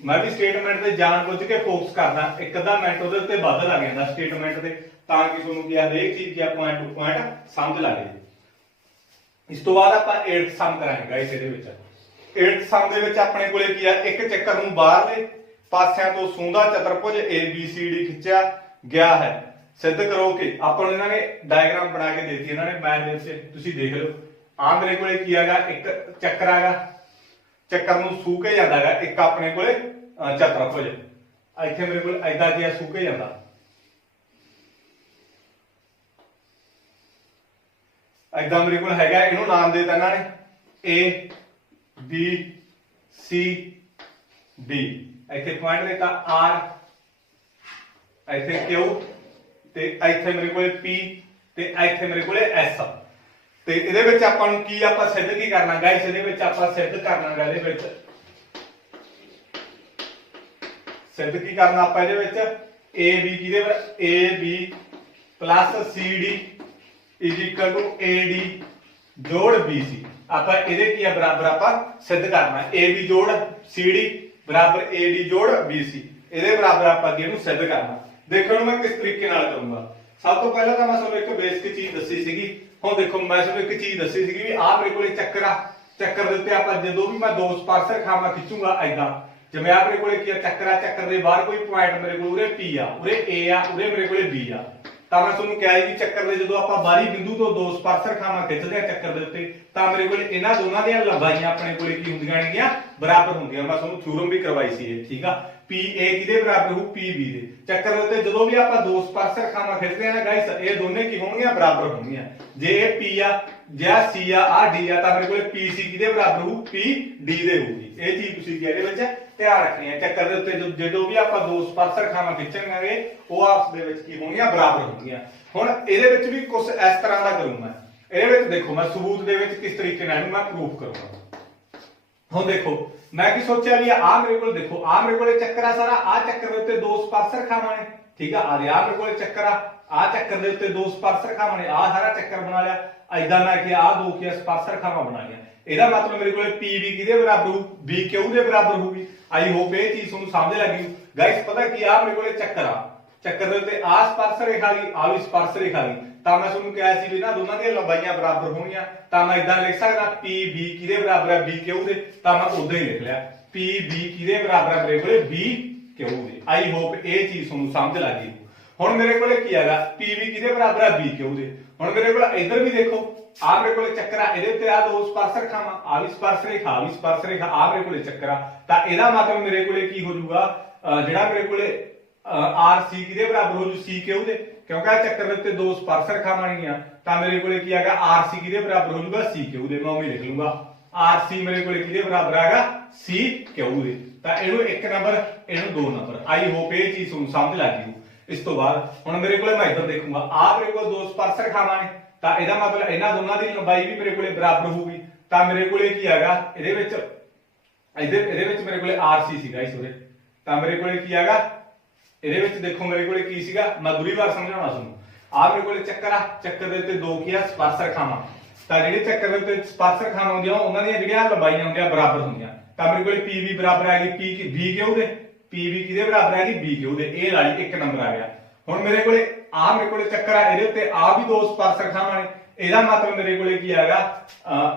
ਮੈਂ ਵੀ ਸਟੇਟਮੈਂਟ ਤੇ ਜਾਣ ਬੁੱਝ ਕੇ ਫੋਕਸ ਕਰਦਾ, ਇੱਕ ਅੱਧਾ ਮਿੰਟ ਉਹਦੇ ਉੱਤੇ ਵੱਧ ਲੱਗ ਜਾਂਦਾ ਸਟੇਟਮੈਂਟ ਤੇ, ਤਾਂ ਕਿ ਤੁਹਾਨੂੰ ਕੀ ਹਰੇਕ ਚੀਜ਼ ਕੀ ਪੁਆਇੰਟ ਟੂ ਪੁਆਇੰਟ ਸਮਝ ਲੱਗ ਜਾਏ। ਇਸ ਤੋਂ ਬਾਅਦ ਆਪਾਂ 8th ਸਮ ਕਰਾਂਗੇ ਗਾਇਸ। ਇਹਦੇ ਵਿੱਚ 8th ਸਮ ਦੇ ਵਿੱਚ ਆਪਣੇ ਕੋਲੇ ਕੀ ਆ, ਇੱਕ ਚੱਕਰ ਨੂੰ ਬਾਹਰਲੇ ਪਾਸਿਆਂ ਤੋਂ ਸੂੰਦਾ ਚਤੁਰਭੁਜ ABCD ਖਿੱਚਿਆ ਗਿਆ ਹੈ, ਸਿੱਧ ਕਰੋ ਕਿ ਆਪਾਂ ਨੂੰ ਇਹਨਾਂ ਨੇ ਡਾਇਗਰਾਮ ਬਣਾ ਕੇ ਦਿੱਤੀ, ਇਹਨਾਂ ਨੇ ਮੈਥ ਦੇ ਵਿੱਚ ਤੁਸੀਂ ਦੇਖ ਲਓ। ਆ ਮੇਰੇ ਕੋਲੇ ਕੀ ਹੈਗਾ, ਇੱਕ ਚੱਕਰ ਹੈਗਾ, ਚੱਕਰ ਨੂੰ ਸੂ ਕੇ ਜਾਂਦਾ ਹੈਗਾ, ਇੱਕ ਆਪਣੇ ਕੋਲੇ ਚਤੁਰਭੁਜ, ਇੱਥੇ ਮੇਰੇ ਕੋਲ ਐਦਾਂ ਜਿਹਾ ਸੂ ਕੇ ਜਾਂਦਾ, ਐਦਾਂ ਮੇਰੇ ਕੋਲ ਹੈਗਾ, ਇਹਨੂੰ ਨਾਮ ਦੇ ਦਿੱਤਾ ਇਹਨਾਂ ਨੇ ABCD, ਇੱਥੇ ਪੁਆਇੰਟ ਦਿੱਤਾ R, ਇੱਥੇ Q, ਤੇ ਇੱਥੇ ਮੇਰੇ ਕੋਲੇ P, ਤੇ ਇੱਥੇ ਮੇਰੇ ਕੋਲੇ S। ਤੇ ਇਹਦੇ ਵਿੱਚ ਆਪਾਂ ਨੂੰ ਕੀ ਆਪਾਂ ਸਿੱਧ ਕੀ ਕਰਨਾ ਗਾਇਸ, ਇਹਦੇ ਵਿੱਚ ਆਪਾਂ ਸਿੱਧ ਕਰਨਾਗਾ, ਇਹਦੇ ਵਿੱਚ ਸਿੱਧ ਕੀ ਕਰਨਾ ਆਪਾਂ ਇਹਦੇ ਵਿੱਚ AB ਕਿਹਦੇ AB plus CD is equal to AD ਜੋੜ BC, ਆਪਾਂ ਇਹਦੇ ਕੀ ਆ ਬਰਾਬਰ ਆਪਾਂ ਸਿੱਧ ਕਰਨਾ, AB ਜੋੜ CD ਬਰਾਬਰ AD ਜੋੜ BC, ਇਹਦੇ ਬਰਾਬਰ ਆਪਾਂ ਇਹਨੂੰ ਸਿੱਧ ਕਰਨਾ। ਦੇਖੋ ਮੈਂ ਕਿਸ ਤਰੀਕੇ ਨਾਲ ਕਰੂੰਗਾ। ਸਭ ਤੋਂ ਪਹਿਲਾਂ ਤਾਂ ਮੈਂ ਤੁਹਾਨੂੰ ਇੱਕ ਬੇਸਿਕ ਚੀਜ਼ ਦੱਸੀ ਸੀਗੀ, ਹੁਣ ਦੇਖੋ ਮੈਂ ਤੁਹਾਨੂੰ ਇੱਕ ਚੀਜ਼ ਦੱਸੀ ਸੀਗੀ ਵੀ ਆਹ ਮੇਰੇ ਕੋਲੇ ਚੱਕਰ ਆ, ਚੱਕਰ ਦੇ ਉੱਤੇ ਆਪਾਂ ਜਦੋਂ ਵੀ ਮੈਂ 2 ਸਪਰਸ਼ ਰੇਖਾਵਾਂ ਖਿੱਚੂਗਾ ਐਦਾਂ, ਜਿਵੇਂ ਆਪਣੇ ਕੋਲੇ ਕੀ ਆ ਚੱਕਰ ਆ, ਚੱਕਰ ਦੇ ਬਾਹਰ ਕੋਈ ਪੁਆਇੰਟ ਮੇਰੇ ਕੋਲ ਉਰੇ P ਆ, ਉਰੇ A ਆ, ਉਰੇ ਮੇਰੇ ਕੋਲੇ B ਆ, ਤਾਂ ਮੈਂ ਤੁਹਾਨੂੰ ਕਿਹਾ ਕਿ ਚੱਕਰ ਦੇ ਜਦੋਂ ਆਪਾਂ ਬਾਹਰੀ ਬਿੰਦੂ ਤੋਂ 2 ਸਪਰਸ਼ ਰੇਖਾਵਾਂ ਖਿੱਚਦੇ ਆ ਚੱਕਰ ਦੇ ਉੱਤੇ, ਤਾਂ ਮੇਰੇ ਕੋਲੇ ਇਹਨਾਂ ਦੋਨਾਂ ਦੀਆਂ ਲੰਬਾਈਆਂ ਆਪਣੇ ਕੋਲੇ ਕੀ ਹੁੰਦੀਆਂ ਨੇਗੀਆਂ ਬਰਾਬਰ ਹੁੰਦੀਆਂ। ਮੈਂ ਤੁਹਾਨੂੰ ਥਿਊਰਮ ਵੀ ਕਰਵਾਈ ਸੀ ਇਹ, ਠੀਕ ਆ। PA ਕਿਹਦੇ ਬਰਾਬਰ ਹੋਊ PB ਦੇ, ਚੱਕਰ ਦੇ ਉੱਤੇ ਜਦੋਂ ਵੀ ਆਪਾਂ 2 ਸਪਰਸ਼ ਰੇਖਾਵਾਂ ਖਿੱਚਦੇ ਆ ਨਾ ਗਾਇਸ, ਇਹ ਦੋਨੇ ਕੀ ਹੋਣਗੀਆਂ ਬਰਾਬਰ ਹੋਣਗੀਆਂ। ਜੇ ਇਹ P ਆ ਜਾਂ C ਆ D ਆ, ਤਾਂ ਮੇਰੇ ਕੋਲੇ PC ਕਿਹਦੇ ਬਰਾਬਰ ਹੋਊ PD ਦੇ ਹੋਊਗੀ। ਇਹ ਚੀਜ਼ ਤੁਸੀਂ ਇਹਦੇ ਵਿੱਚ ਧਿਆਨ ਰੱਖਣੀ ਹੈ। ਚੱਕਰ ਦੇ ਉੱਤੇ ਜਦੋਂ ਵੀ ਆਪਾਂ 2 ਸਪਰਸ਼ ਰੇਖਾਵਾਂ ਖਿੱਚਾਂਗੇ ਉਹ ਆਪਸ ਦੇ ਵਿੱਚ ਕੀ ਹੋਣਗੀਆਂ ਬਰਾਬਰ ਹੋਣਗੀਆਂ। ਹੁਣ ਇਹਦੇ ਵਿੱਚ ਵੀ ਕੁਝ ਇਸ ਤਰ੍ਹਾਂ ਦਾ ਕਰੂੰ ਮੈਂ, ਇਹਦੇ ਵਿੱਚ ਦੇਖੋ ਮੈਂ ਸਬੂਤ ਦੇ ਵਿੱਚ ਕਿਸ ਤਰੀਕੇ ਨਾਲ ਇਹਨੂੰ ਮੈਂ ਪ੍ਰੂਫ ਕਰੂੰਗਾ। ਹੁਣ ਦੇਖੋ ਮੈਂ ਕੀ ਸੋਚਿਆ ਵੀ ਆ ਮੇਰੇ ਕੋਲ ਦੇਖੋ ਆ ਮੇਰੇ ਕੋਲੇ ਚੱਕਰ ਆ ਸਾਰਾ, ਆ ਚੱਕਰ ਦੇ ਉੱਤੇ 2 ਸਪਰਸ਼ ਰੇਖਾਵਾਂ ਨੇ, ਠੀਕ ਆ। ਆ ਮੇਰੇ ਕੋਲੇ ਚੱਕਰ ਆ ਚੱਕਰ ਦੇ ਉੱਤੇ 2 ਸਪਰਸ਼ ਰੇਖਾਵਾਂ ਨੇ, ਆ ਸਾਰਾ ਚੱਕਰ ਬਣਾ ਲਿਆ ਐਦਾਂ ਮੈਂ ਕਿ ਆ 2 ਕੀ ਸਪਰਸ਼ ਰੇਖਾਵਾਂ ਬਣਾ ਲਈਆਂ। ਇਹਦਾ ਮਤਲਬ ਮੇਰੇ ਕੋਲੇ PB ਕਿਹਦੇ ਬਰਾਬਰ ਹੋਊ, BQ ਦੇ ਬਰਾਬਰ ਹੋਊਗੀ। ਆਈ ਹੋਪ ਇਹ ਚੀਜ਼ ਤੁਹਾਨੂੰ ਸਮਝ ਲੱਗੀ ਗਾਇਸ। ਪਤਾ ਕੀ ਆ ਮੇਰੇ ਕੋਲੇ ਚੱਕਰ ਆ, ਚੱਕਰ ਦੇ ਉੱਤੇ ਆ ਸਪਰਸ਼ ਰੇਖਾ ਗਈ, ਆ ਵੀ ਸਪਰਸ਼ ਰੇਖਾ ਗਈ, ਤਾਂ ਮੈਂ ਤੁਹਾਨੂੰ ਕਿਹਾ ਸੀ ਵੀ ਨਾ ਦੋਨਾਂ ਦੀਆਂ ਲੰਬਾਈਆਂ ਬਰਾਬਰ ਹੋਣਗੀਆਂ, ਤਾਂ ਮੈਂ ਇਦਾਂ ਲਿਖ ਸਕਦਾ PB ਕਿਹਦੇ ਬਰਾਬਰ ਹੈ BQ ਦੇ, ਤਾਂ ਮੈਂ ਉਦਾਂ ਹੀ ਲਿਖ ਲਿਆ PB ਕਿਹਦੇ ਬਰਾਬਰ ਹੈ ਮੇਰੇ ਕੋਲੇ BQ ਦੇ। ਆਈ ਹੋਪ ਇਹ ਚੀਜ਼ ਤੁਹਾਨੂੰ ਸਮਝ ਲੱਗ ਗਈ। ਹੁਣ ਮੇਰੇ ਕੋਲੇ ਕੀ ਹੈਗਾ PB ਕਿਹਦੇ ਬਰਾਬਰ ਹੈ BQ ਦੇ। ਹੁਣ ਮੇਰੇ ਕੋਲ ਇੱਧਰ ਵੀ ਦੇਖੋ ਆ ਮੇਰੇ ਕੋਲੇ ਚੱਕਰ ਆ, ਇਹਦੇ ਉੱਤੇ ਆ 2 ਸਪਰਸ਼ ਰੇਖਾਵਾਂ, ਆ ਵੀ ਸਪਰਸ਼ ਰੇਖਾ, ਆ ਵੀ ਸਪਰਸ਼ ਰੇਖਾ, ਆ ਮੇਰੇ ਕੋਲੇ ਚੱਕਰ ਆ, ਤਾਂ ਇਹਦਾ ਮਤਲਬ ਮੇਰੇ ਕੋਲੇ ਕੀ ਹੋ ਜਾਊਗਾ ਜਿਹੜਾ ਮੇਰੇ ਕੋਲੇ आर सी किहदे बराबर हो जू सी क्यू दे क्योंकि आ चक्कर दे उत्ते दो स्पर्श रेखावां नहीं तां मेरे कोले की आएगा आर सी किहदे बराबर हो जूगा सी क्यू दे मैं उवें लिख लूंगा आर सी मेरे कोले किहदे बराबर आएगा सी क्यू दे तां इहनूं 1 नंबर इहनूं 2 नंबर आई होप ये चीज तुहानूं समझ लग गई। इस तो बाद हुण मेरे कोले मैं इधर देखूंगा आ मेरे कोल दो स्पर्श रेखावां ने तां इहदा मतलब इन्हां दोनां दी लंबाई भी मेरे कोले बराबर होगी तां मेरे कोले की आएगा इहदे विच मेरे कोले आर सी सीगा इस उरे तां मेरे कोले की आएगा ਇਹਦੇ ਵਿੱਚ ਦੇਖੋ ਮੇਰੇ ਕੋਲੇ ਕੀ ਸੀਗਾ ਮੈਂ ਦੂਰੀ ਵਾਰ ਸਮਝਾਉਣਾ ਤੁਹਾਨੂੰ ਆ ਮੇਰੇ ਕੋਲੇ ਚੱਕਰ ਆ ਚੱਕਰ ਦੇ ਉੱਤੇ ਦੋ ਕੀ ਆ ਸਪਰਸ਼ ਰੇਖਾਵਾਂ ਤਾਂ ਜਿਹੜੇ ਚੱਕਰ ਦੇ ਉੱਤੇ ਸਪਰਸ਼ ਰੇਖਾਵਾਂ ਹੁੰਦੀਆਂ ਉਹਨਾਂ ਦੀਆਂ ਜਿਹੜੀਆਂ ਲੰਬਾਈਆਂ ਹੁੰਦੀਆਂ ਬਰਾਬਰ ਹੁੰਦੀਆਂ ਤਾਂ ਮੇਰੇ ਕੋਲੇ PV ਬਰਾਬਰ ਆ ਗਈ P B ਕਿਉਂ ਦੇ PV ਕਿਹਦੇ ਬਰਾਬਰ ਆ ਗਈ B ਕਿਉਂ ਦੇ ਇਹ ਵਾਲੀ 1 ਨੰਬਰ ਆ ਗਿਆ। ਹੁਣ ਮੇਰੇ ਕੋਲੇ ਚੱਕਰ ਆ ਇਹਦੇ ਉੱਤੇ ਆ ਵੀ ਦੋ ਸਪਰਸ਼ ਰੇਖਾਵਾਂ ਨੇ ਇਹਦਾ ਮਤਲਬ ਮੇਰੇ ਕੋਲੇ ਕੀ ਆਏਗਾ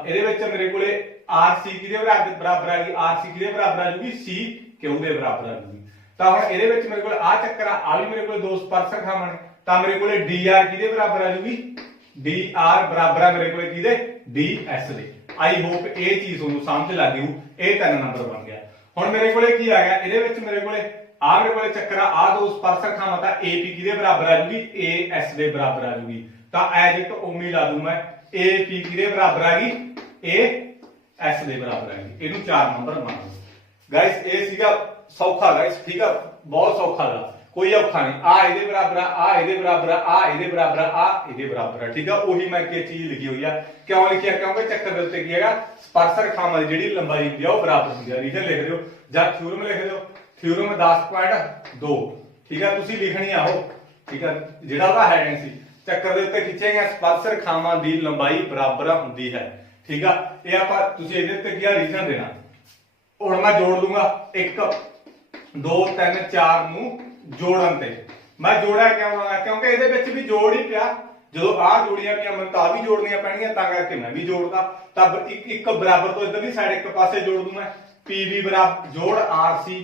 ਇਹਦੇ ਵਿੱਚ ਮੇਰੇ ਕੋਲੇ RC ਕਿਹਦੇ ਬਰਾਬਰ ਆ ਗਈ RC ਕਿਹਦੇ ਬਰਾਬਰ ਆ ਜੂਗੀ C ਕਿਉਂ ਦੇ ਬਰਾਬਰ ਆ ਜੂਗੀ ਤਾਂ ਹੁਣ ਇਹਦੇ ਵਿੱਚ ਮੇਰੇ ਕੋਲ ਆ ਚੱਕਰ ਆ ਵੀ ਮੇਰੇ ਕੋਲ ਦੋ ਸਪਰਸ਼ ਰੇਖਾਵਾਂ ਨੇ ਤਾਂ ਮੇਰੇ ਕੋਲੇ dr ਕਿਹਦੇ ਬਰਾਬਰ ਆ ਜੂਗੀ dr ਬਰਾਬਰ ਆ ਮੇਰੇ ਕੋਲੇ ਕਿਹਦੇ ds ਦੇ। ਆਈ ਹੋਪ ਇਹ ਚੀਜ਼ ਤੁਹਾਨੂੰ ਸਮਝ ਲੱਗ ਗਈ ਇਹ 3 ਨੰਬਰ ਬਣ ਗਿਆ। ਹੁਣ ਮੇਰੇ ਕੋਲੇ ਕੀ ਆ ਗਿਆ ਇਹਦੇ ਵਿੱਚ ਮੇਰੇ ਕੋਲੇ ਚੱਕਰ ਆ ਦੋ ਸਪਰਸ਼ ਰੇਖਾਵਾਂ ਤਾਂ ap ਕਿਹਦੇ ਬਰਾਬਰ ਆ ਜੂਗੀ as ਦੇ ਬਰਾਬਰ ਆ ਜੂਗੀ ਤਾਂ ਐਜ ਇਟ ਉਮੀ ਲਾ ਦੂੰ ਮੈਂ ap ਕਿਹਦੇ ਬਰਾਬਰ ਆ ਗਈ as ਦੇ ਬਰਾਬਰ ਆ ਗਈ ਇਹਨੂੰ 4 ਨੰਬਰ ਬਣਾ ਲਓ। ਗਾਇਸ ਇਹ ਸੀਗਾ सौखा गाइस ठीक है बहुत सौखा गा कोई औखा नहीं आ ਇਹਦੇ बराबर आ ਇਹਦੇ बराबर आ ਇਹਦੇ बराबर आ ਇਹਦੇ बराबर ठीक है ਉਹੀ ਮੈਂ ਕੀ ਚੀਜ਼ ਲਿਖੀ ਹੋਈ ਆ ਕਿਉਂ ਲਿਖਿਆ ਕਿਉਂਕਿ ਚੱਕਰ ਦੇ ਉੱਤੇ ਕੀ ਹੈਗਾ ਸਪਰਸ਼ ਰੇਖਾਵਾਂ ਦੀ ਜਿਹੜੀ ਲੰਬਾਈ ਹੁੰਦੀ ਆ ਉਹ ਬਰਾਬਰ ਹੁੰਦੀ ਆ। ਰੀਜ਼ਨ ਲਿਖ ਦਿਓ ਜਾਂ ਥਿਊਰਮ ਲਿਖ ਦਿਓ ਥਿਊਰਮ 10.2 ਠੀਕ ਹੈ ਤੁਸੀਂ ਲਿਖਣੀ ਆ ਉਹ ਠੀਕ ਹੈ ਜਿਹੜਾ ਉਹਦਾ ਹੈਡਿੰਗ ਸੀ ਚੱਕਰ ਦੇ ਉੱਤੇ ਖਿੱਚੇ ਗਏ ਸਪਰਸ਼ ਰੇਖਾਵਾਂ ਦੀ ਲੰਬਾਈ ਬਰਾਬਰ ਹੁੰਦੀ ਹੈ ਠੀਕ ਆ। ਇਹ ਆਪਾਂ ਤੁਸੀਂ ਇਹਦੇ ਉੱਤੇ ਕੀ ਰੀਜ਼ਨ ਦੇਣਾ ਹੁਣ ਮੈਂ ਜੋੜ ਦੂੰਗਾ 1 2 3 4 ਨੂੰ ਜੋੜਨ ਤੇ ਮੈਂ ਜੋੜਿਆ ਕਿਉਂ ਨਾ ਕਿਉਂਕਿ ਇਹਦੇ ਵਿੱਚ ਵੀ ਜੋੜ ਹੀ ਪਿਆ ਜਦੋਂ ਆ ਜੋੜੀਆਂ ਪਈਆਂ ਮੈਂ ਤਾਂ ਵੀ ਜੋੜਨੀਆਂ ਪੈਣਗੀਆਂ ਤਾਂ ਕਰਕੇ ਮੈਂ ਵੀ ਜੋੜਦਾ ਤਾਂ ਇੱਕ ਬਰਾਬਰ ਤੋਂ ਇਧਰਲੀ ਸਾਈਡ ਇੱਕ ਪਾਸੇ ਜੋੜ ਦੂੰ ਮੈਂ PV ਬਰਾਬਰ ਜੋੜ RC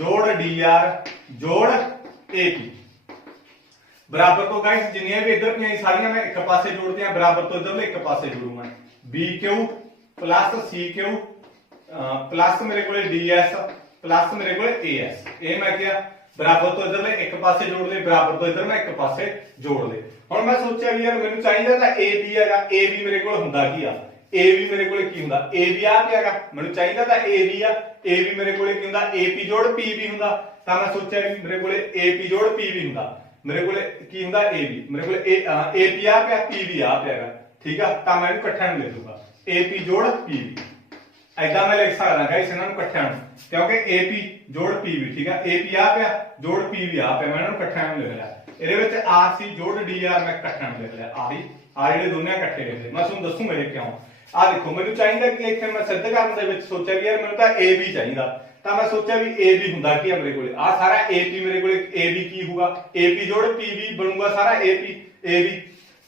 ਜੋੜ DR ਜੋੜ AP ਬਰਾਬਰ ਤੋਂ ਗਾਇਸ ਜਿੰਨੀਆਂ ਵੀ ਇਧਰ ਪਈਆਂ ਸਾਰੀਆਂ ਮੈਂ ਇੱਕ ਪਾਸੇ ਜੋੜਦੀਆਂ ਬਰਾਬਰ ਤੋਂ ਇਧਰਲੇ ਇੱਕ ਪਾਸੇ ਜੋੜੂਗਾ BQ plus CQ प्लस मेरे को DS प्लस मेरे को AS ये मैं क्या बराबर तो इधर एक पासे जोड़ ले बराबर तो इधर मैं एक पासे जोड़ ले। हुण मैं सोचा भी यार मैनूं चाहिए था AB हैगा AB मेरे को हुंदा की आ AB मेरे को की हुंदा AB आ पियागा मैनूं चाहिए था AB आ AB मेरे को की हुंदा AP जोड़ PB हुंदा तां मैं सोचा भी मेरे को AP जोड़ PB हुंदा मेरे को की हुंदा AB मेरे को AP आ पिया PB आ पियागा ठीक है तां मैं इकट्ठा लिख दूंगा AP जोड़ PB ऐसा मैं लिख सकदा गाइस इन्हां नूं इकट्ठिਆਂ ਨੂੰ ਕਿਉਂਕਿ AP ਜੋੜ PB ਠੀਕ ਹੈ AP ਆ ਪਿਆ ਜੋੜ PB ਆ ਪਿਆ ਮੈਂ ਇਹਨਾਂ ਨੂੰ ਇਕੱਠਿਆਂ ਨੂੰ ਲਿਖ ਲਿਆ ਇਹਦੇ ਵਿੱਚ RC ਜੋੜ DR ਮੈਂ ਇਕੱਠਿਆਂ ਨੂੰ ਲਿਖ ਲਿਆ ਆ ਜਿਹੜੇ ਦੋਨੇ ਇਕੱਠੇ ਲਿਖਦੇ ਮੈਂ ਤੁਹਾਨੂੰ ਦੱਸੂਗਾ ਇਹ ਕਿਉਂ ਆ ਦੇਖੋ ਮੈਨੂੰ ਚਾਹੀਦਾ ਕਿ ਇੱਥੇ ਮੈਂ ਸਿੱਧ ਕਰਨ ਦੇ ਵਿੱਚ ਸੋਚਿਆ ਕਿ ਯਾਰ ਮੈਨੂੰ ਤਾਂ AB ਚਾਹੀਦਾ ਤਾਂ ਮੈਂ ਸੋਚਿਆ ਵੀ AB ਹੁੰਦਾ ਕੀ ਹੈ ਮੇਰੇ ਕੋਲੇ ਆ ਸਾਰਾ AP ਮੇਰੇ ਕੋਲੇ AB ਕੀ ਹੋਊਗਾ AP ਜੋੜ PB ਬਣੂਗਾ ਸਾਰਾ AB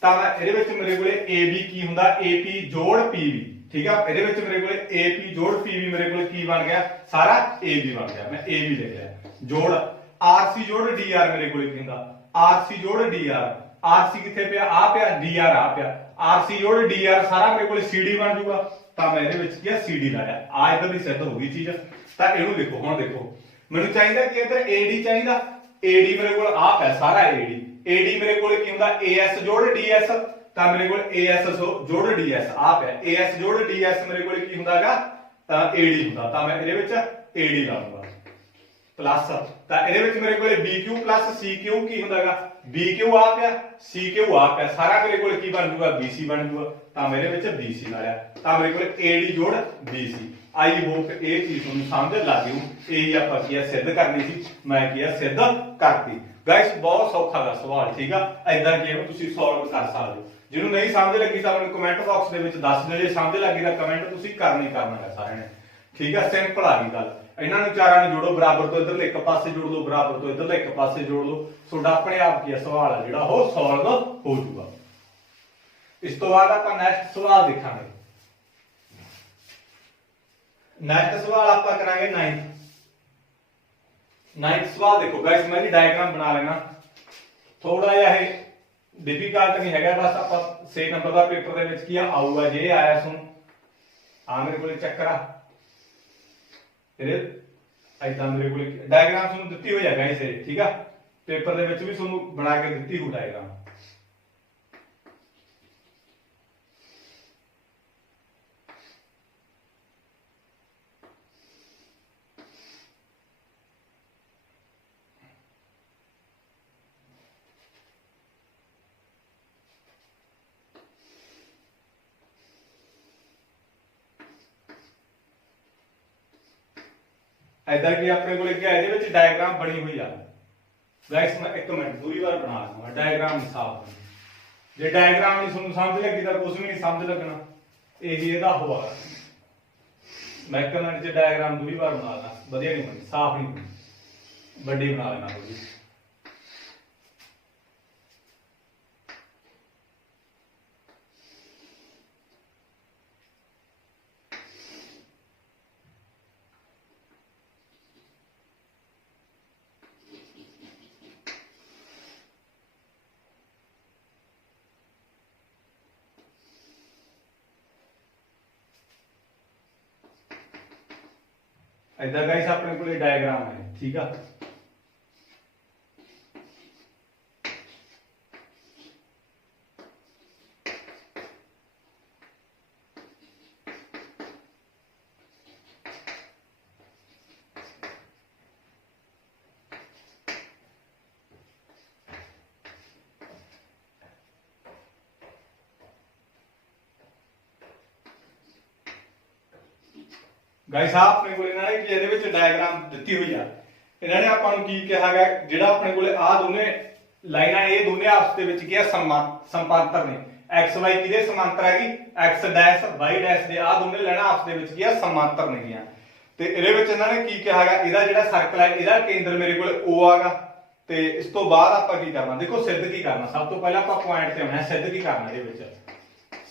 ਤਾਂ ਮੈਂ ਇਹਦੇ ਵਿੱਚ ਮੇਰੇ ਕੋਲੇ AB ਕੀ ਹੁੰਦਾ AP ਜੋੜ PB ठीक है ਇਹਦੇ ਵਿੱਚ ਮੇਰੇ ਕੋਲੇ AP ਜੋੜ PB ਮੇਰੇ ਕੋਲੇ ਕੀ ਬਣ ਗਿਆ ਸਾਰਾ AB ਬਣ ਗਿਆ ਮੈਂ AB ਲਿਖ ਲਿਆ ਜੋੜ RC ਜੋੜ DR ਮੇਰੇ ਕੋਲੇ ਕੀ ਹੁੰਦਾ RC ਜੋੜ DR RC ਕਿੱਥੇ ਪਿਆ ਆ ਪਿਆ DR ਆ ਪਿਆ RC ਜੋੜ DR ਸਾਰਾ ਮੇਰੇ ਕੋਲੇ CD ਬਣ ਜਾਊਗਾ ਤਾਂ ਮੈਂ ਇਹਦੇ ਵਿੱਚ ਕੀ CD ਲਾਇਆ ਆ ਇਧਰ ਵੀ ਸਿੱਧ ਹੋ ਗਈ ਚੀਜ਼ ਤਾਂ ਇਹਨੂੰ ਲਿਖੋ ਹੁਣ ਦੇਖੋ ਮੈਨੂੰ ਚਾਹੀਦਾ ਕਿ ਇਧਰ AD ਚਾਹੀਦਾ AD ਮੇਰੇ ਕੋਲ ਆ ਪਿਆ ਸਾਰਾ AD ਮੇਰੇ ਕੋਲੇ ਕੀ ਹੁੰਦਾ AS ਜੋੜ DS ਤਾਂ ਮੇਰੇ ਕੋਲ AS ਜੋੜ DS ਆ ਪਿਆ AS ਜੋੜ DS ਮੇਰੇ ਕੋਲ ਕੀ ਹੁੰਦਾਗਾ AD ਹੁੰਦਾ ਤਾਂ ਮੈਂ ਇਹਦੇ ਵਿੱਚ AD ਲਾਉਂਗਾ ਪਲੱਸ ਤਾਂ ਇਹਦੇ ਵਿੱਚ ਮੇਰੇ ਕੋਲ BQ CQ ਕੀ ਹੁੰਦਾਗਾ BQ ਆ ਪਿਆ CQ ਆ ਪਿਆ ਸਾਰਾ ਮੇਰੇ ਕੋਲ ਕੀ ਬਣ ਜੂਗਾ BC ਬਣ ਜੂਗਾ ਤਾਂ ਮੇਰੇ ਵਿੱਚ BC ਲਾਇਆ ਤਾਂ ਮੇਰੇ ਕੋਲ AD ਜੋੜ BC ਆਈ ਹੋਪ ਇਹ ਚੀਜ਼ ਤੁਹਾਨੂੰ ਸਮਝ ਲੱਗ ਗਈ ਇਹ ਆਪਾਂ ਕੀ ਸਿੱਧ ਕਰਨੀ ਸੀ ਮੈਂ ਕੀ ਸਿੱਧ ਕਰਤੀ ਗਾਇਸ ਬਹੁਤ ਸੌਖਾ ਦਾ ਸਵਾਲ ਠੀਕ ਆ ਐਦਾਂ ਕੀ ਤੁਸੀਂ ਸੋਲਵ ਕਰ ਸਕਦੇ ਹੋ ਜਿਹਨੂੰ ਨਹੀਂ ਸਮਝ ਲੱਗੀ ਤਾਂ ਮੈਨੂੰ ਕਮੈਂਟ ਬਾਕਸ ਦੇ ਵਿੱਚ ਦੱਸ ਦਿਓ ਜੇ ਸਮਝ ਲੱਗੀ ਤਾਂ ਕਮੈਂਟ ਤੁਸੀਂ ਕਰਨਾ ਹੈ ਸਾਰਿਆਂ ਨੇ ਠੀਕ ਆ ਸਿੰਪਲ ਆ ਗਈ ਗੱਲ ਇਹਨਾਂ ਨੂੰ ਚਾਰਾਂ ਨੂੰ ਜੋੜੋ ਬਰਾਬਰ ਤੋਂ ਇਧਰਲੇ ਇੱਕ ਪਾਸੇ ਜੋੜ ਲਓ ਬਰਾਬਰ ਤੋਂ ਇਧਰਲੇ ਇੱਕ ਪਾਸੇ ਜੋੜ ਲਓ ਤੁਹਾਡਾ ਆਪਣੇ ਆਪ ਕੀ ਸਵਾਲ ਆ ਜਿਹੜਾ ਉਹ ਸੋਲਵ ਹੋ ਜਾਊਗਾ। ਇਸ ਤੋਂ ਬਾਅਦ ਆਪਾਂ ਨੈਕਸਟ ਸਵਾਲ ਦੇਖਾਂਗੇ ਨੈਕਸਟ ਸਵਾਲ ਆਪਾਂ ਕਰਾਂਗੇ 9th ਸਵਾਲ ਦੇਖੋ ਗਾਇਸ ਮੈਂ ਵੀ ਡਾਇਗਰਾਮ ਬਣਾ ਲੈਣਾ ਥੋੜਾ ਜਿਹਾ ਇਹ डिफिकल्ट नहीं है बस आप 6 नंबर का पेपर ਦੇ ਵਿੱਚ ਕੀ ਆਊਗਾ ਜੇ ਆਇਆ ਸੁਣ ਆ ਮੇਰੇ ਕੋਲੇ ਚੱਕਰ ਆ ਇਹਦੇ ਐਦਾਂ ਮੇਰੇ ਕੋਲੇ ਡਾਇਗਰਾਮ ਤੁਹਾਨੂੰ ਦਿੱਤੀ ਹੋਈ ਹੈ ਗਾਇਸ ਇਹ ਠੀਕ ਆ पेपर दे विच भी तुहानूं बना के दित्ती हो डायग्राम। इधर की अपने को क्या है ये डायग्राम बनी हुई है गाइस। मैं एक मिनट दूरी बार बना दूंगा डायग्राम साफ। जे डायग्राम नहीं सुन समझ लगी तो कुछ भी नहीं समझ लगना, यही ਇਹਦਾ हुआ। मैं एक मिनट से डायग्राम दूरी बार बना लेना, बढ़िया नहीं बनी, साफ नहीं बनी, बड़ी बना लेना थोड़ी। इधर गाइस अपने को डायग्राम है, ठीक है। गाइस अपने को इन्होंने कि ਇਹਦੇ ਵਿੱਚ ਡਾਇਗਰਾਮ ਦਿੱਤੀ ਹੋਈ ਆ। ਇਹਨਾਂ ਨੇ ਆਪਾਂ ਨੂੰ ਕੀ ਕਿਹਾ ਹੈ, ਜਿਹੜਾ ਆਪਣੇ ਕੋਲੇ ਆ ਦੋਨੇ ਲਾਈਨਾਂ ਇਹ ਦੋਨੇ ਆਪਸ ਦੇ ਵਿੱਚ ਕੀ ਆ ਸਮਾਂਤਰ ਨੇ। x y ਕਿਹਦੇ ਸਮਾਂਤਰ ਹੈਗੀ, x ਡੈਸ਼ y ਡੈਸ਼ ਦੇ ਆ ਦੋਨੇ ਲਾਈਨਾਂ ਆਪਸ ਦੇ ਵਿੱਚ ਕੀ ਆ ਸਮਾਂਤਰ ਨੇਗੀਆਂ। ਤੇ ਇਹਦੇ ਵਿੱਚ ਇਹਨਾਂ ਨੇ ਕੀ ਕਿਹਾ ਹੈਗਾ, ਇਹਦਾ ਜਿਹੜਾ ਸਰਕਲ ਹੈ ਇਹਦਾ ਕੇਂਦਰ ਮੇਰੇ ਕੋਲੇ O ਆਗਾ। ਤੇ ਇਸ ਤੋਂ ਬਾਅਦ ਆਪਾਂ ਕੀ ਕਰਨਾ, ਦੇਖੋ ਸਿੱਧ ਕੀ ਕਰਨਾ, ਸਭ ਤੋਂ ਪਹਿਲਾਂ ਆਪਾਂ ਪੁਆਇੰਟ ਤੇ ਆਉਣਾ, ਸਿੱਧ ਕੀ ਕਰਨਾ ਇਹਦੇ ਵਿੱਚ।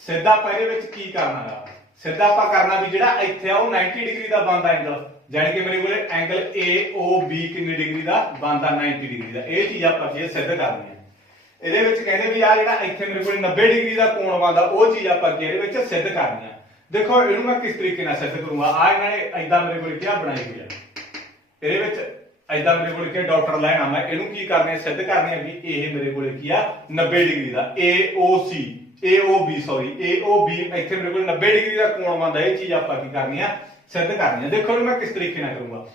ਸਿੱਧ ਆਪਾਂ ਇਹਦੇ ਵਿੱਚ ਕੀ ਕਰਨਾ ਹੈਗਾ, ਸਿੱਧਾ ਆਪਾਂ ਕਰਨਾ ਵੀ ਜਿਹੜਾ ਇੱਥੇ ਆ ਉਹ 90 ਡਿਗਰੀ ਦਾ ਬਣਦਾ ਐਂਗਲ, ਜਾਨੀ ਕਿ ਮੇਰੇ ਕੋਲੇ ਐਂਗਲ AOB ਕਿੰਨੀ ਡਿਗਰੀ ਦਾ ਬਣਦਾ, 90 ਡਿਗਰੀ ਦਾ। ਇਹ ਚੀਜ਼ ਆਪਾਂ ਜੇ ਸਿੱਧ ਕਰਨੀ ਹੈ। ਇਹਦੇ ਵਿੱਚ ਕਹਿੰਦੇ ਵੀ ਆ ਜਿਹੜਾ ਇੱਥੇ ਮੇਰੇ ਕੋਲੇ 90 ਡਿਗਰੀ ਦਾ ਕੋਣ ਬਣਦਾ, ਉਹ ਚੀਜ਼ ਆਪਾਂ ਇਹਦੇ ਵਿੱਚ ਸਿੱਧ ਕਰਨੀ ਹੈ। ਦੇਖੋ ਇਹਨੂੰ ਮੈਂ ਕਿਸ ਤਰੀਕੇ ਨਾਲ ਸਿੱਧ ਕਰੂੰਗਾ। ਆ ਇਹਨਾਂ ਨੇ ਐਦਾਂ ਮੇਰੇ ਕੋਲੇ ਕੀ ਬਣਾਈ ਹੋਈ ਹੈ, ਇਹਦੇ ਵਿੱਚ ਐਦਾਂ ਮੇਰੇ ਕੋਲੇ ਕੀ ਡਾਟਰ ਲਾਈਨ ਆ, ਮੈਂ ਇਹਨੂੰ ਕੀ ਕਰਨੀ ਹੈ, ਸਿੱਧ ਕਰਨੀ ਹੈ ਵੀ ਇਹ ਮੇਰੇ ਕੋਲੇ ਕੀ ਆ 90 ਡਿਗਰੀ ਦਾ AOB ਸੌਰੀ AOB ਇੱਥੇ ਮੇਰੇ ਕੋਲ 90 ਡਿਗਰੀ ਦਾ ਕੋਣ ਬਣਦਾ। ਇਹ ਚੀਜ਼ ਆਪਾਂ ਕੀ ਕਰਨੀ ਆ, ਸਿੱਧ ਕਰਨੀ ਆ। ਦੇਖੋ ਮੈਂ ਕਿਸ ਤਰੀਕੇ ਨਾਲ ਕਰੂੰਗਾ।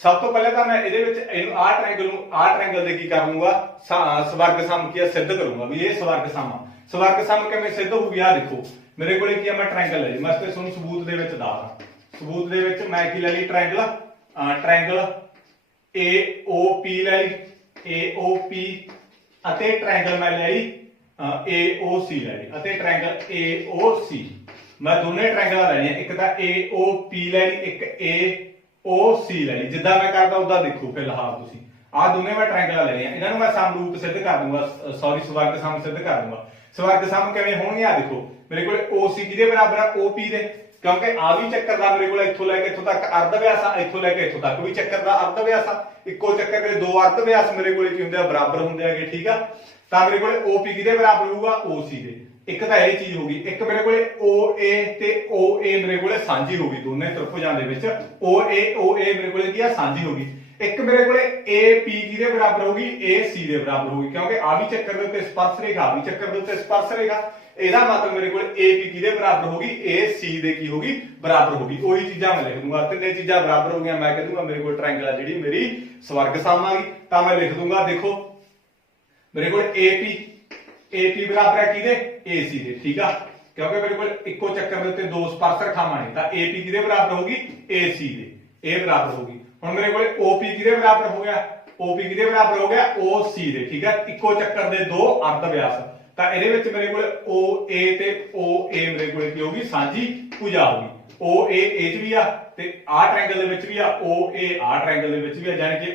ਸਭ ਤੋਂ ਪਹਿਲਾਂ ਤਾਂ ਮੈਂ ਇਹਦੇ ਵਿੱਚ ਇਹਨੂੰ ਆਹ ਟ੍ਰਾਇੰਗਲ ਦੇ ਕੀ ਕਰੂੰਗਾ, ਸਵਰਗ ਸਮ ਕੀ ਸਿੱਧ ਕਰੂੰਗਾ ਵੀ ਇਹ ਸਵਰਗ ਸਮ ਆ। ਸਵਰਗ ਸਮ ਕਿਵੇਂ ਸਿੱਧ ਹੋਊਗੀ, ਆ ਦੇਖੋ ਮੇਰੇ ਕੋਲੇ ਕੀ ਆ, ਮੈਂ ਟ੍ਰਾਇੰਗਲ ਲੈ ਲਈ, ਮੈਂ ਇਸ ਤੁਹਾਨੂੰ ਸਬੂਤ ਦੇ ਵਿੱਚ ਦੱਸਦਾ। ਸਬੂਤ ਦੇ ਵਿੱਚ ਮੈਂ ਕੀ ਲੈ ਲਈ, ਟ੍ਰਾਇੰਗਲ AOP ਲੈ ਲਈ, AOP ਅਤੇ ਟ੍ਰਾਇੰਗਲ ਮੈਂ ਲੈ ਲਈ AOC ਲੈ ਲਈ ਅਤੇ ਟ੍ਰਾਇੰਗਲ AOC। ਮੈਂ ਦੋਨੇ ਟ੍ਰਾਇੰਗਲਾਂ ਲੈਣੀਆਂ, ਇੱਕ ਤਾਂ AOP ਲੈ ਲਈ, ਇੱਕ AOC ਲੈ ਲਈ। ਜਿੱਦਾਂ ਮੈਂ ਕਰਦਾ ਉਦਾਂ ਦੇਖੋ ਫਿਲਹਾਲ ਤੁਸੀਂ ਆਹ ਦੋਨੇ ਮੈਂ ਟ੍ਰਾਇੰਗਲਾਂ ਲੈਣੀਆਂ। ਇਹਨਾਂ ਨੂੰ ਮੈਂ ਸਮਰੂਪ ਸਿੱਧ ਕਰ ਦੂੰਗਾ, ਸੌਰੀ ਸਵਰਗ ਸਮ ਸਿੱਧ ਕਰ ਦੂੰਗਾ। ਸਵਰਗ ਸਮ ਕਿਵੇਂ ਹੋਣਗੇ, ਆ ਦੇਖੋ ਮੇਰੇ ਕੋਲੇ OC ਕਿਹਦੇ ਬਰਾਬਰ ਆ, OP ਦੇ, ਕਿਉਂਕਿ ਆ ਵੀ ਚੱਕਰ ਦਾ ਮੇਰੇ ਕੋਲ ਇੱਥੋਂ ਲੈ ਕੇ ਇੱਥੋਂ ਤੱਕ ਅਰਧ ਵਿਆਸ ਆ, ਇੱਥੋਂ ਲੈ ਕੇ ਇੱਥੋਂ ਤੱਕ ਵੀ ਚੱਕਰ ਦਾ ਅਰਧ ਵਿਆਸ ਆ। ਇੱਕੋ ਚੱਕਰ ਦੇ ਦੋ ਅਰਧ ਵਿਆਸ ਮੇਰੇ ਕੋਲੇ ਕੀ ਹੁੰਦੇ ਆ, ਬਰਾਬਰ ਹੁੰਦੇ ਹੈਗੇ, ਠੀਕ ਆ। ਤਾਂ ਮੇਰੇ ਕੋਲੇ OP ਕਿਹਦੇ ਬਰਾਬਰ ਹੋਊਗਾ, OC ਦੇ। ਇੱਕ ਤਾਂ ਇਹ ਚੀਜ਼ ਹੋ ਗਈ। ਇੱਕ ਮੇਰੇ ਕੋਲੇ OA ਤੇ OA ਮੇਰੇ ਕੋਲੇ ਸਾਂਝੀ ਹੋ ਗਈ, ਦੋਨੇ ਤ੍ਰਿਭੁਜਾਂ ਦੇ ਵਿੱਚ OA ਮੇਰੇ ਕੋਲੇ ਕੀ ਆ, ਸਾਂਝੀ ਹੋ ਗਈ। ਇੱਕ ਮੇਰੇ ਕੋਲੇ AP ਕਿਹਦੇ ਬਰਾਬਰ ਹੋਗੀ, AC ਦੇ ਬਰਾਬਰ ਹੋਗੀ, ਕਿਉਂਕਿ ਆ ਵੀ ਚੱਕਰ ਦੇ ਉੱਤੇ ਸਪਰਸ਼ ਰੇਖਾ, ਆ ਵੀ ਚੱਕਰ ਦੇ ਉੱਤੇ ਸਪਰਸ਼ ਰੇਖਾ। ਇਹਦਾ ਮਤਲਬ ਮੇਰੇ ਕੋਲੇ AP ਕਿਹਦੇ ਬਰਾਬਰ ਹੋਗੀ, AC ਦੇ ਕੀ ਹੋਗੀ, ਬਰਾਬਰ ਹੋਗੀ। ਉਹੀ ਚੀਜ਼ਾਂ ਮੈਂ ਲਿਖ ਦੂੰਗਾ, ਤਿੰਨੇ ਚੀਜ਼ਾਂ ਬਰਾਬਰ ਹੋ ਗਈਆਂ। ਮੈਂ ਕਹਿ ਦੂੰਗਾ ਮੇਰੇ ਕੋਲ ਟ੍ਰਾਇੰਗਲ ਆ ਜਿਹੜੀ ਮੇਰੀ ਸਵਰਗ ਸਮ ਆ ਗਈ। ਤਾਂ ਮੈਂ ਲਿਖ ਦੂੰਗਾ, ਦੇਖੋ ਮੇਰੇ ਕੋਲ AP ਬਰਾਬਰ ਹੈ ਕਿਹਦੇ, AC ਦੇ, ਠੀਕ ਆ। ਕਿਉਂਕਿ ਮੇਰੇ ਕੋਲ ਇੱਕੋ ਚੱਕਰ ਦੇ ਉੱਤੇ ਦੋ ਸਪਰਸ਼ ਰੇਖਾਵਾਂ ਨੇ, ਤਾਂ AP ਕਿਹਦੇ ਬਰਾਬਰ ਹੋਗੀ, AC ਦੇ, ਇਹ ਬਰਾਬਰ ਹੋਗੀ। ਹੁਣ ਮੇਰੇ ਕੋਲੇ OP ਕਿਹਦੇ ਬਰਾਬਰ ਹੋ ਗਿਆ, OP ਕਿਹਦੇ ਬਰਾਬਰ ਹੋ ਗਿਆ, OC ਦੇ, ਠੀਕ ਹੈ। ਇੱਕੋ ਚੱਕਰ ਦੇ ਦੋ ਅਰਧ ਵਿਆਸ, ਤਾਂ ਇਹਦੇ ਵਿੱਚ ਮੇਰੇ ਕੋਲੇ OA ਤੇ OA ਮੇਰੇ ਕੋਲੇ ਕੀ ਹੋਗੀ, ਸਾਂਝੀ ਭੁਜਾ ਹੋਗੀ। OA ਇਹ ਚ ਵੀ ਆ ਤੇ ਆਹ ਟ੍ਰਾਇੰਗਲ ਦੇ ਵਿੱਚ ਵੀ ਆ, OA ਆਹ ਟ੍ਰਾਇੰਗਲ ਦੇ ਵਿੱਚ ਵੀ ਆ, ਯਾਨੀ ਕਿ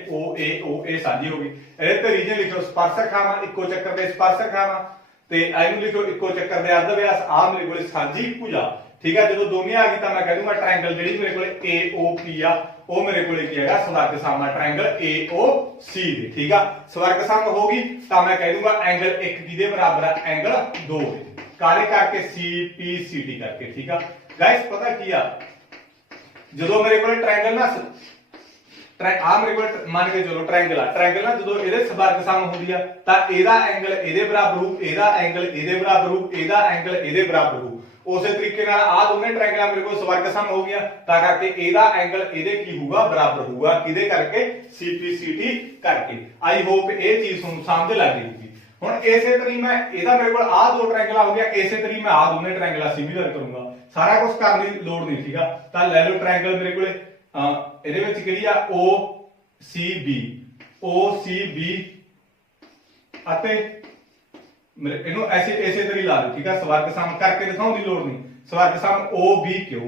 OA ਸਾਂਝੀ ਹੋ ਗਈ। ਇਹਦੇ ਤੇ ਰੀਜਨ ਲਿਖੋ ਸਪਰਸ਼ ਰੇਖਾਵਾਂ, ਇੱਕੋ ਚੱਕਰ ਦੇ ਸਪਰਸ਼ ਰੇਖਾਵਾਂ, ਤੇ ਇਹਨੂੰ ਲਿਖੋ ਇੱਕੋ ਚੱਕਰ ਦੇ ਅਰਧ ਵਿਆਸ। ਆ ਮੇਰੇ ਕੋਲੇ ਸਾਂਝੀ ਭੁਜਾ, ਠੀਕ ਆ। ਜਦੋਂ ਦੋਨੇ ਆ ਗਈ ਤਾਂ ਮੈਂ ਕਹਿ ਦੂੰਗਾ ਟ੍ਰਾਇੰਗਲ ਜਿਹੜੀ ਮੇਰੇ ਕੋਲੇ AOP ਆ ਉਹ ਮੇਰੇ ਕੋਲੇ ਕੀ ਹੈਗਾ, ਸਵਰਗ ਸਮ ਆ ਟ੍ਰਾਇੰਗਲ AOC ਦੇ, ਠੀਕ ਆ। ਸਵਰਗ ਸਮ ਹੋ ਗਈ ਤਾਂ ਮੈਂ ਕਹਿ ਦੂੰਗਾ ਐਂਗਲ 1 ਕਿਹਦੇ ਬਰਾਬਰ ਆ, ਐਂਗਲ 2 ਦੇ, ਕਾਲੇ ਕਰਕੇ CPCT ਕਰਕੇ, ਠੀਕ ਆ। ਗਾਇਸ ਪਤਾ ਕੀ ਆ, ਜਦੋਂ ਮੇਰੇ ਕੋਲੇ ਟ੍ਰਾਇੰਗਲ ਨਾ ਆ ਮੇਰੇ ਕੋਲ ਮੰਨ ਕੇ ਚਲੋ ਟ੍ਰਾਇੰਗਲ ਆ, ਟ੍ਰਾਇੰਗਲ ਨਾ ਜਦੋਂ ਇਹਦੇ ਸਵਰਗ ਸਮ ਹੁੰਦੀ ਆ ਤਾਂ ਇਹਦਾ ਐਂਗਲ ਇਹਦੇ ਬਰਾਬਰ ਹੋਊ, ਇਹਦਾ ਐਂਗਲ ਇਹਦੇ ਬਰਾਬਰ ਹੋਊ, ਇਹਦਾ ਐਂਗਲ ਇਹਦੇ ਬਰਾਬਰ ਹੋਊ। ਉਸੇ ਤਰੀਕੇ ਨਾਲ ਆ ਦੋਨੇ ਟ੍ਰਾਇੰਗਲਾਂ ਮੇਰੇ ਕੋਲ ਸਵਰਗ ਸਮ ਹੋ ਗਿਆ, ਤਾਂ ਕਰਕੇ ਇਹਦਾ ਐਂਗਲ ਇਹਦੇ ਕੀ ਹੋਊਗਾ, ਬਰਾਬਰ ਹੋਊਗਾ। ਕਿਹਦੇ ਕਰਕੇ? CPCT ਕਰਕੇ। ਆਈ ਹੋਪ ਇਹ ਚੀਜ਼ ਤੁਹਾਨੂੰ ਸਮਝ ਲੱਗ ਗਈ। ਹੁਣ ਇਸੇ ਤਰੀਕੇ ਮੈਂ ਇਹਦਾ ਮੇਰੇ ਕੋਲ ਆ ਦੋ ਟ੍ਰਾਇੰਗਲ ਹੋ ਗਿਆ, ਇਸੇ ਤਰੀਕੇ ਮੈਂ ਆ ਦੋਨੇ ਟ੍ਰਾਇੰਗਲਾਂ ਸਿਮਿਲਰ ਕਰੂੰਗਾ। ਸਾਰਾ ਕੁਝ ਕਰਨ ਦੀ ਲੋੜ ਨਹੀਂ, ਠੀਕ ਆ। ਤਾਂ ਲੈ ਲਓ ਟ੍ਰਾਇੰਗਲ ਮੇਰੇ ਕੋਲੇ ਇਹਦੇ ਵਿੱਚ ਕਿਹੜੀ ਆ OCB, OCB ਅਤੇ ਇਹਨੂੰ ਐਸੇ ਇਸੇ ਤਰੀਕੇ ਲਾ ਲਓ, ਠੀਕ ਆ। ਸਵਰਗ ਸਮ ਕਰਕੇ ਦਿਖਾਉਣ ਦੀ ਲੋੜ ਨਹੀਂ, ਸਵਰਗ ਸਮ OBQ,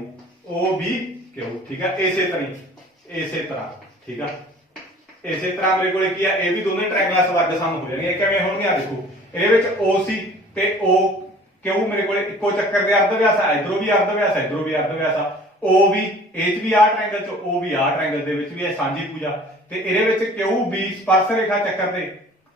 OBQ, ਠੀਕ ਆ। ਇਸੇ ਤਰ੍ਹਾਂ ਠੀਕ ਆ। ਇਸੇ ਤਰ੍ਹਾਂ ਮੇਰੇ ਕੋਲੇ ਕੀ ਆ, ਇਹ ਵੀ ਦੋਨੇ ਟ੍ਰਾਇੰਗਲਾਂ ਸਵਰਗ ਸਮ ਹੋ ਜਾਣਗੇ। ਕਿਵੇਂ ਹੋਣਗੇ? ਦੇਖੋ ਇਹਦੇ ਵਿੱਚ OC ਤੇ OQ ਮੇਰੇ ਕੋਲੇ ਇੱਕੋ ਚੱਕਰ ਦੇ ਅਰਧ ਵਿਆਸ ਆ, ਇਧਰੋਂ ਵੀ ਅਰਧ ਵਿਆਸ ਆ, ਇਧਰੋਂ ਵੀ ਅਰਧ ਵਿਆਸ ਆ। O ਵੀ ਇਹ ਚ ਵੀ ਆ ਟ੍ਰਾਇੰਗਲ ਚ, O ਵੀ ਆ ਟ੍ਰਾਇੰਗਲ ਦੇ ਵਿੱਚ ਵੀ ਹੈ ਸਾਂਝੀ ਪੂਜਾ। ਤੇ ਇਹਦੇ ਵਿੱਚ QB ਸਪਰਸ਼ ਰੇਖਾ ਚੱਕਰ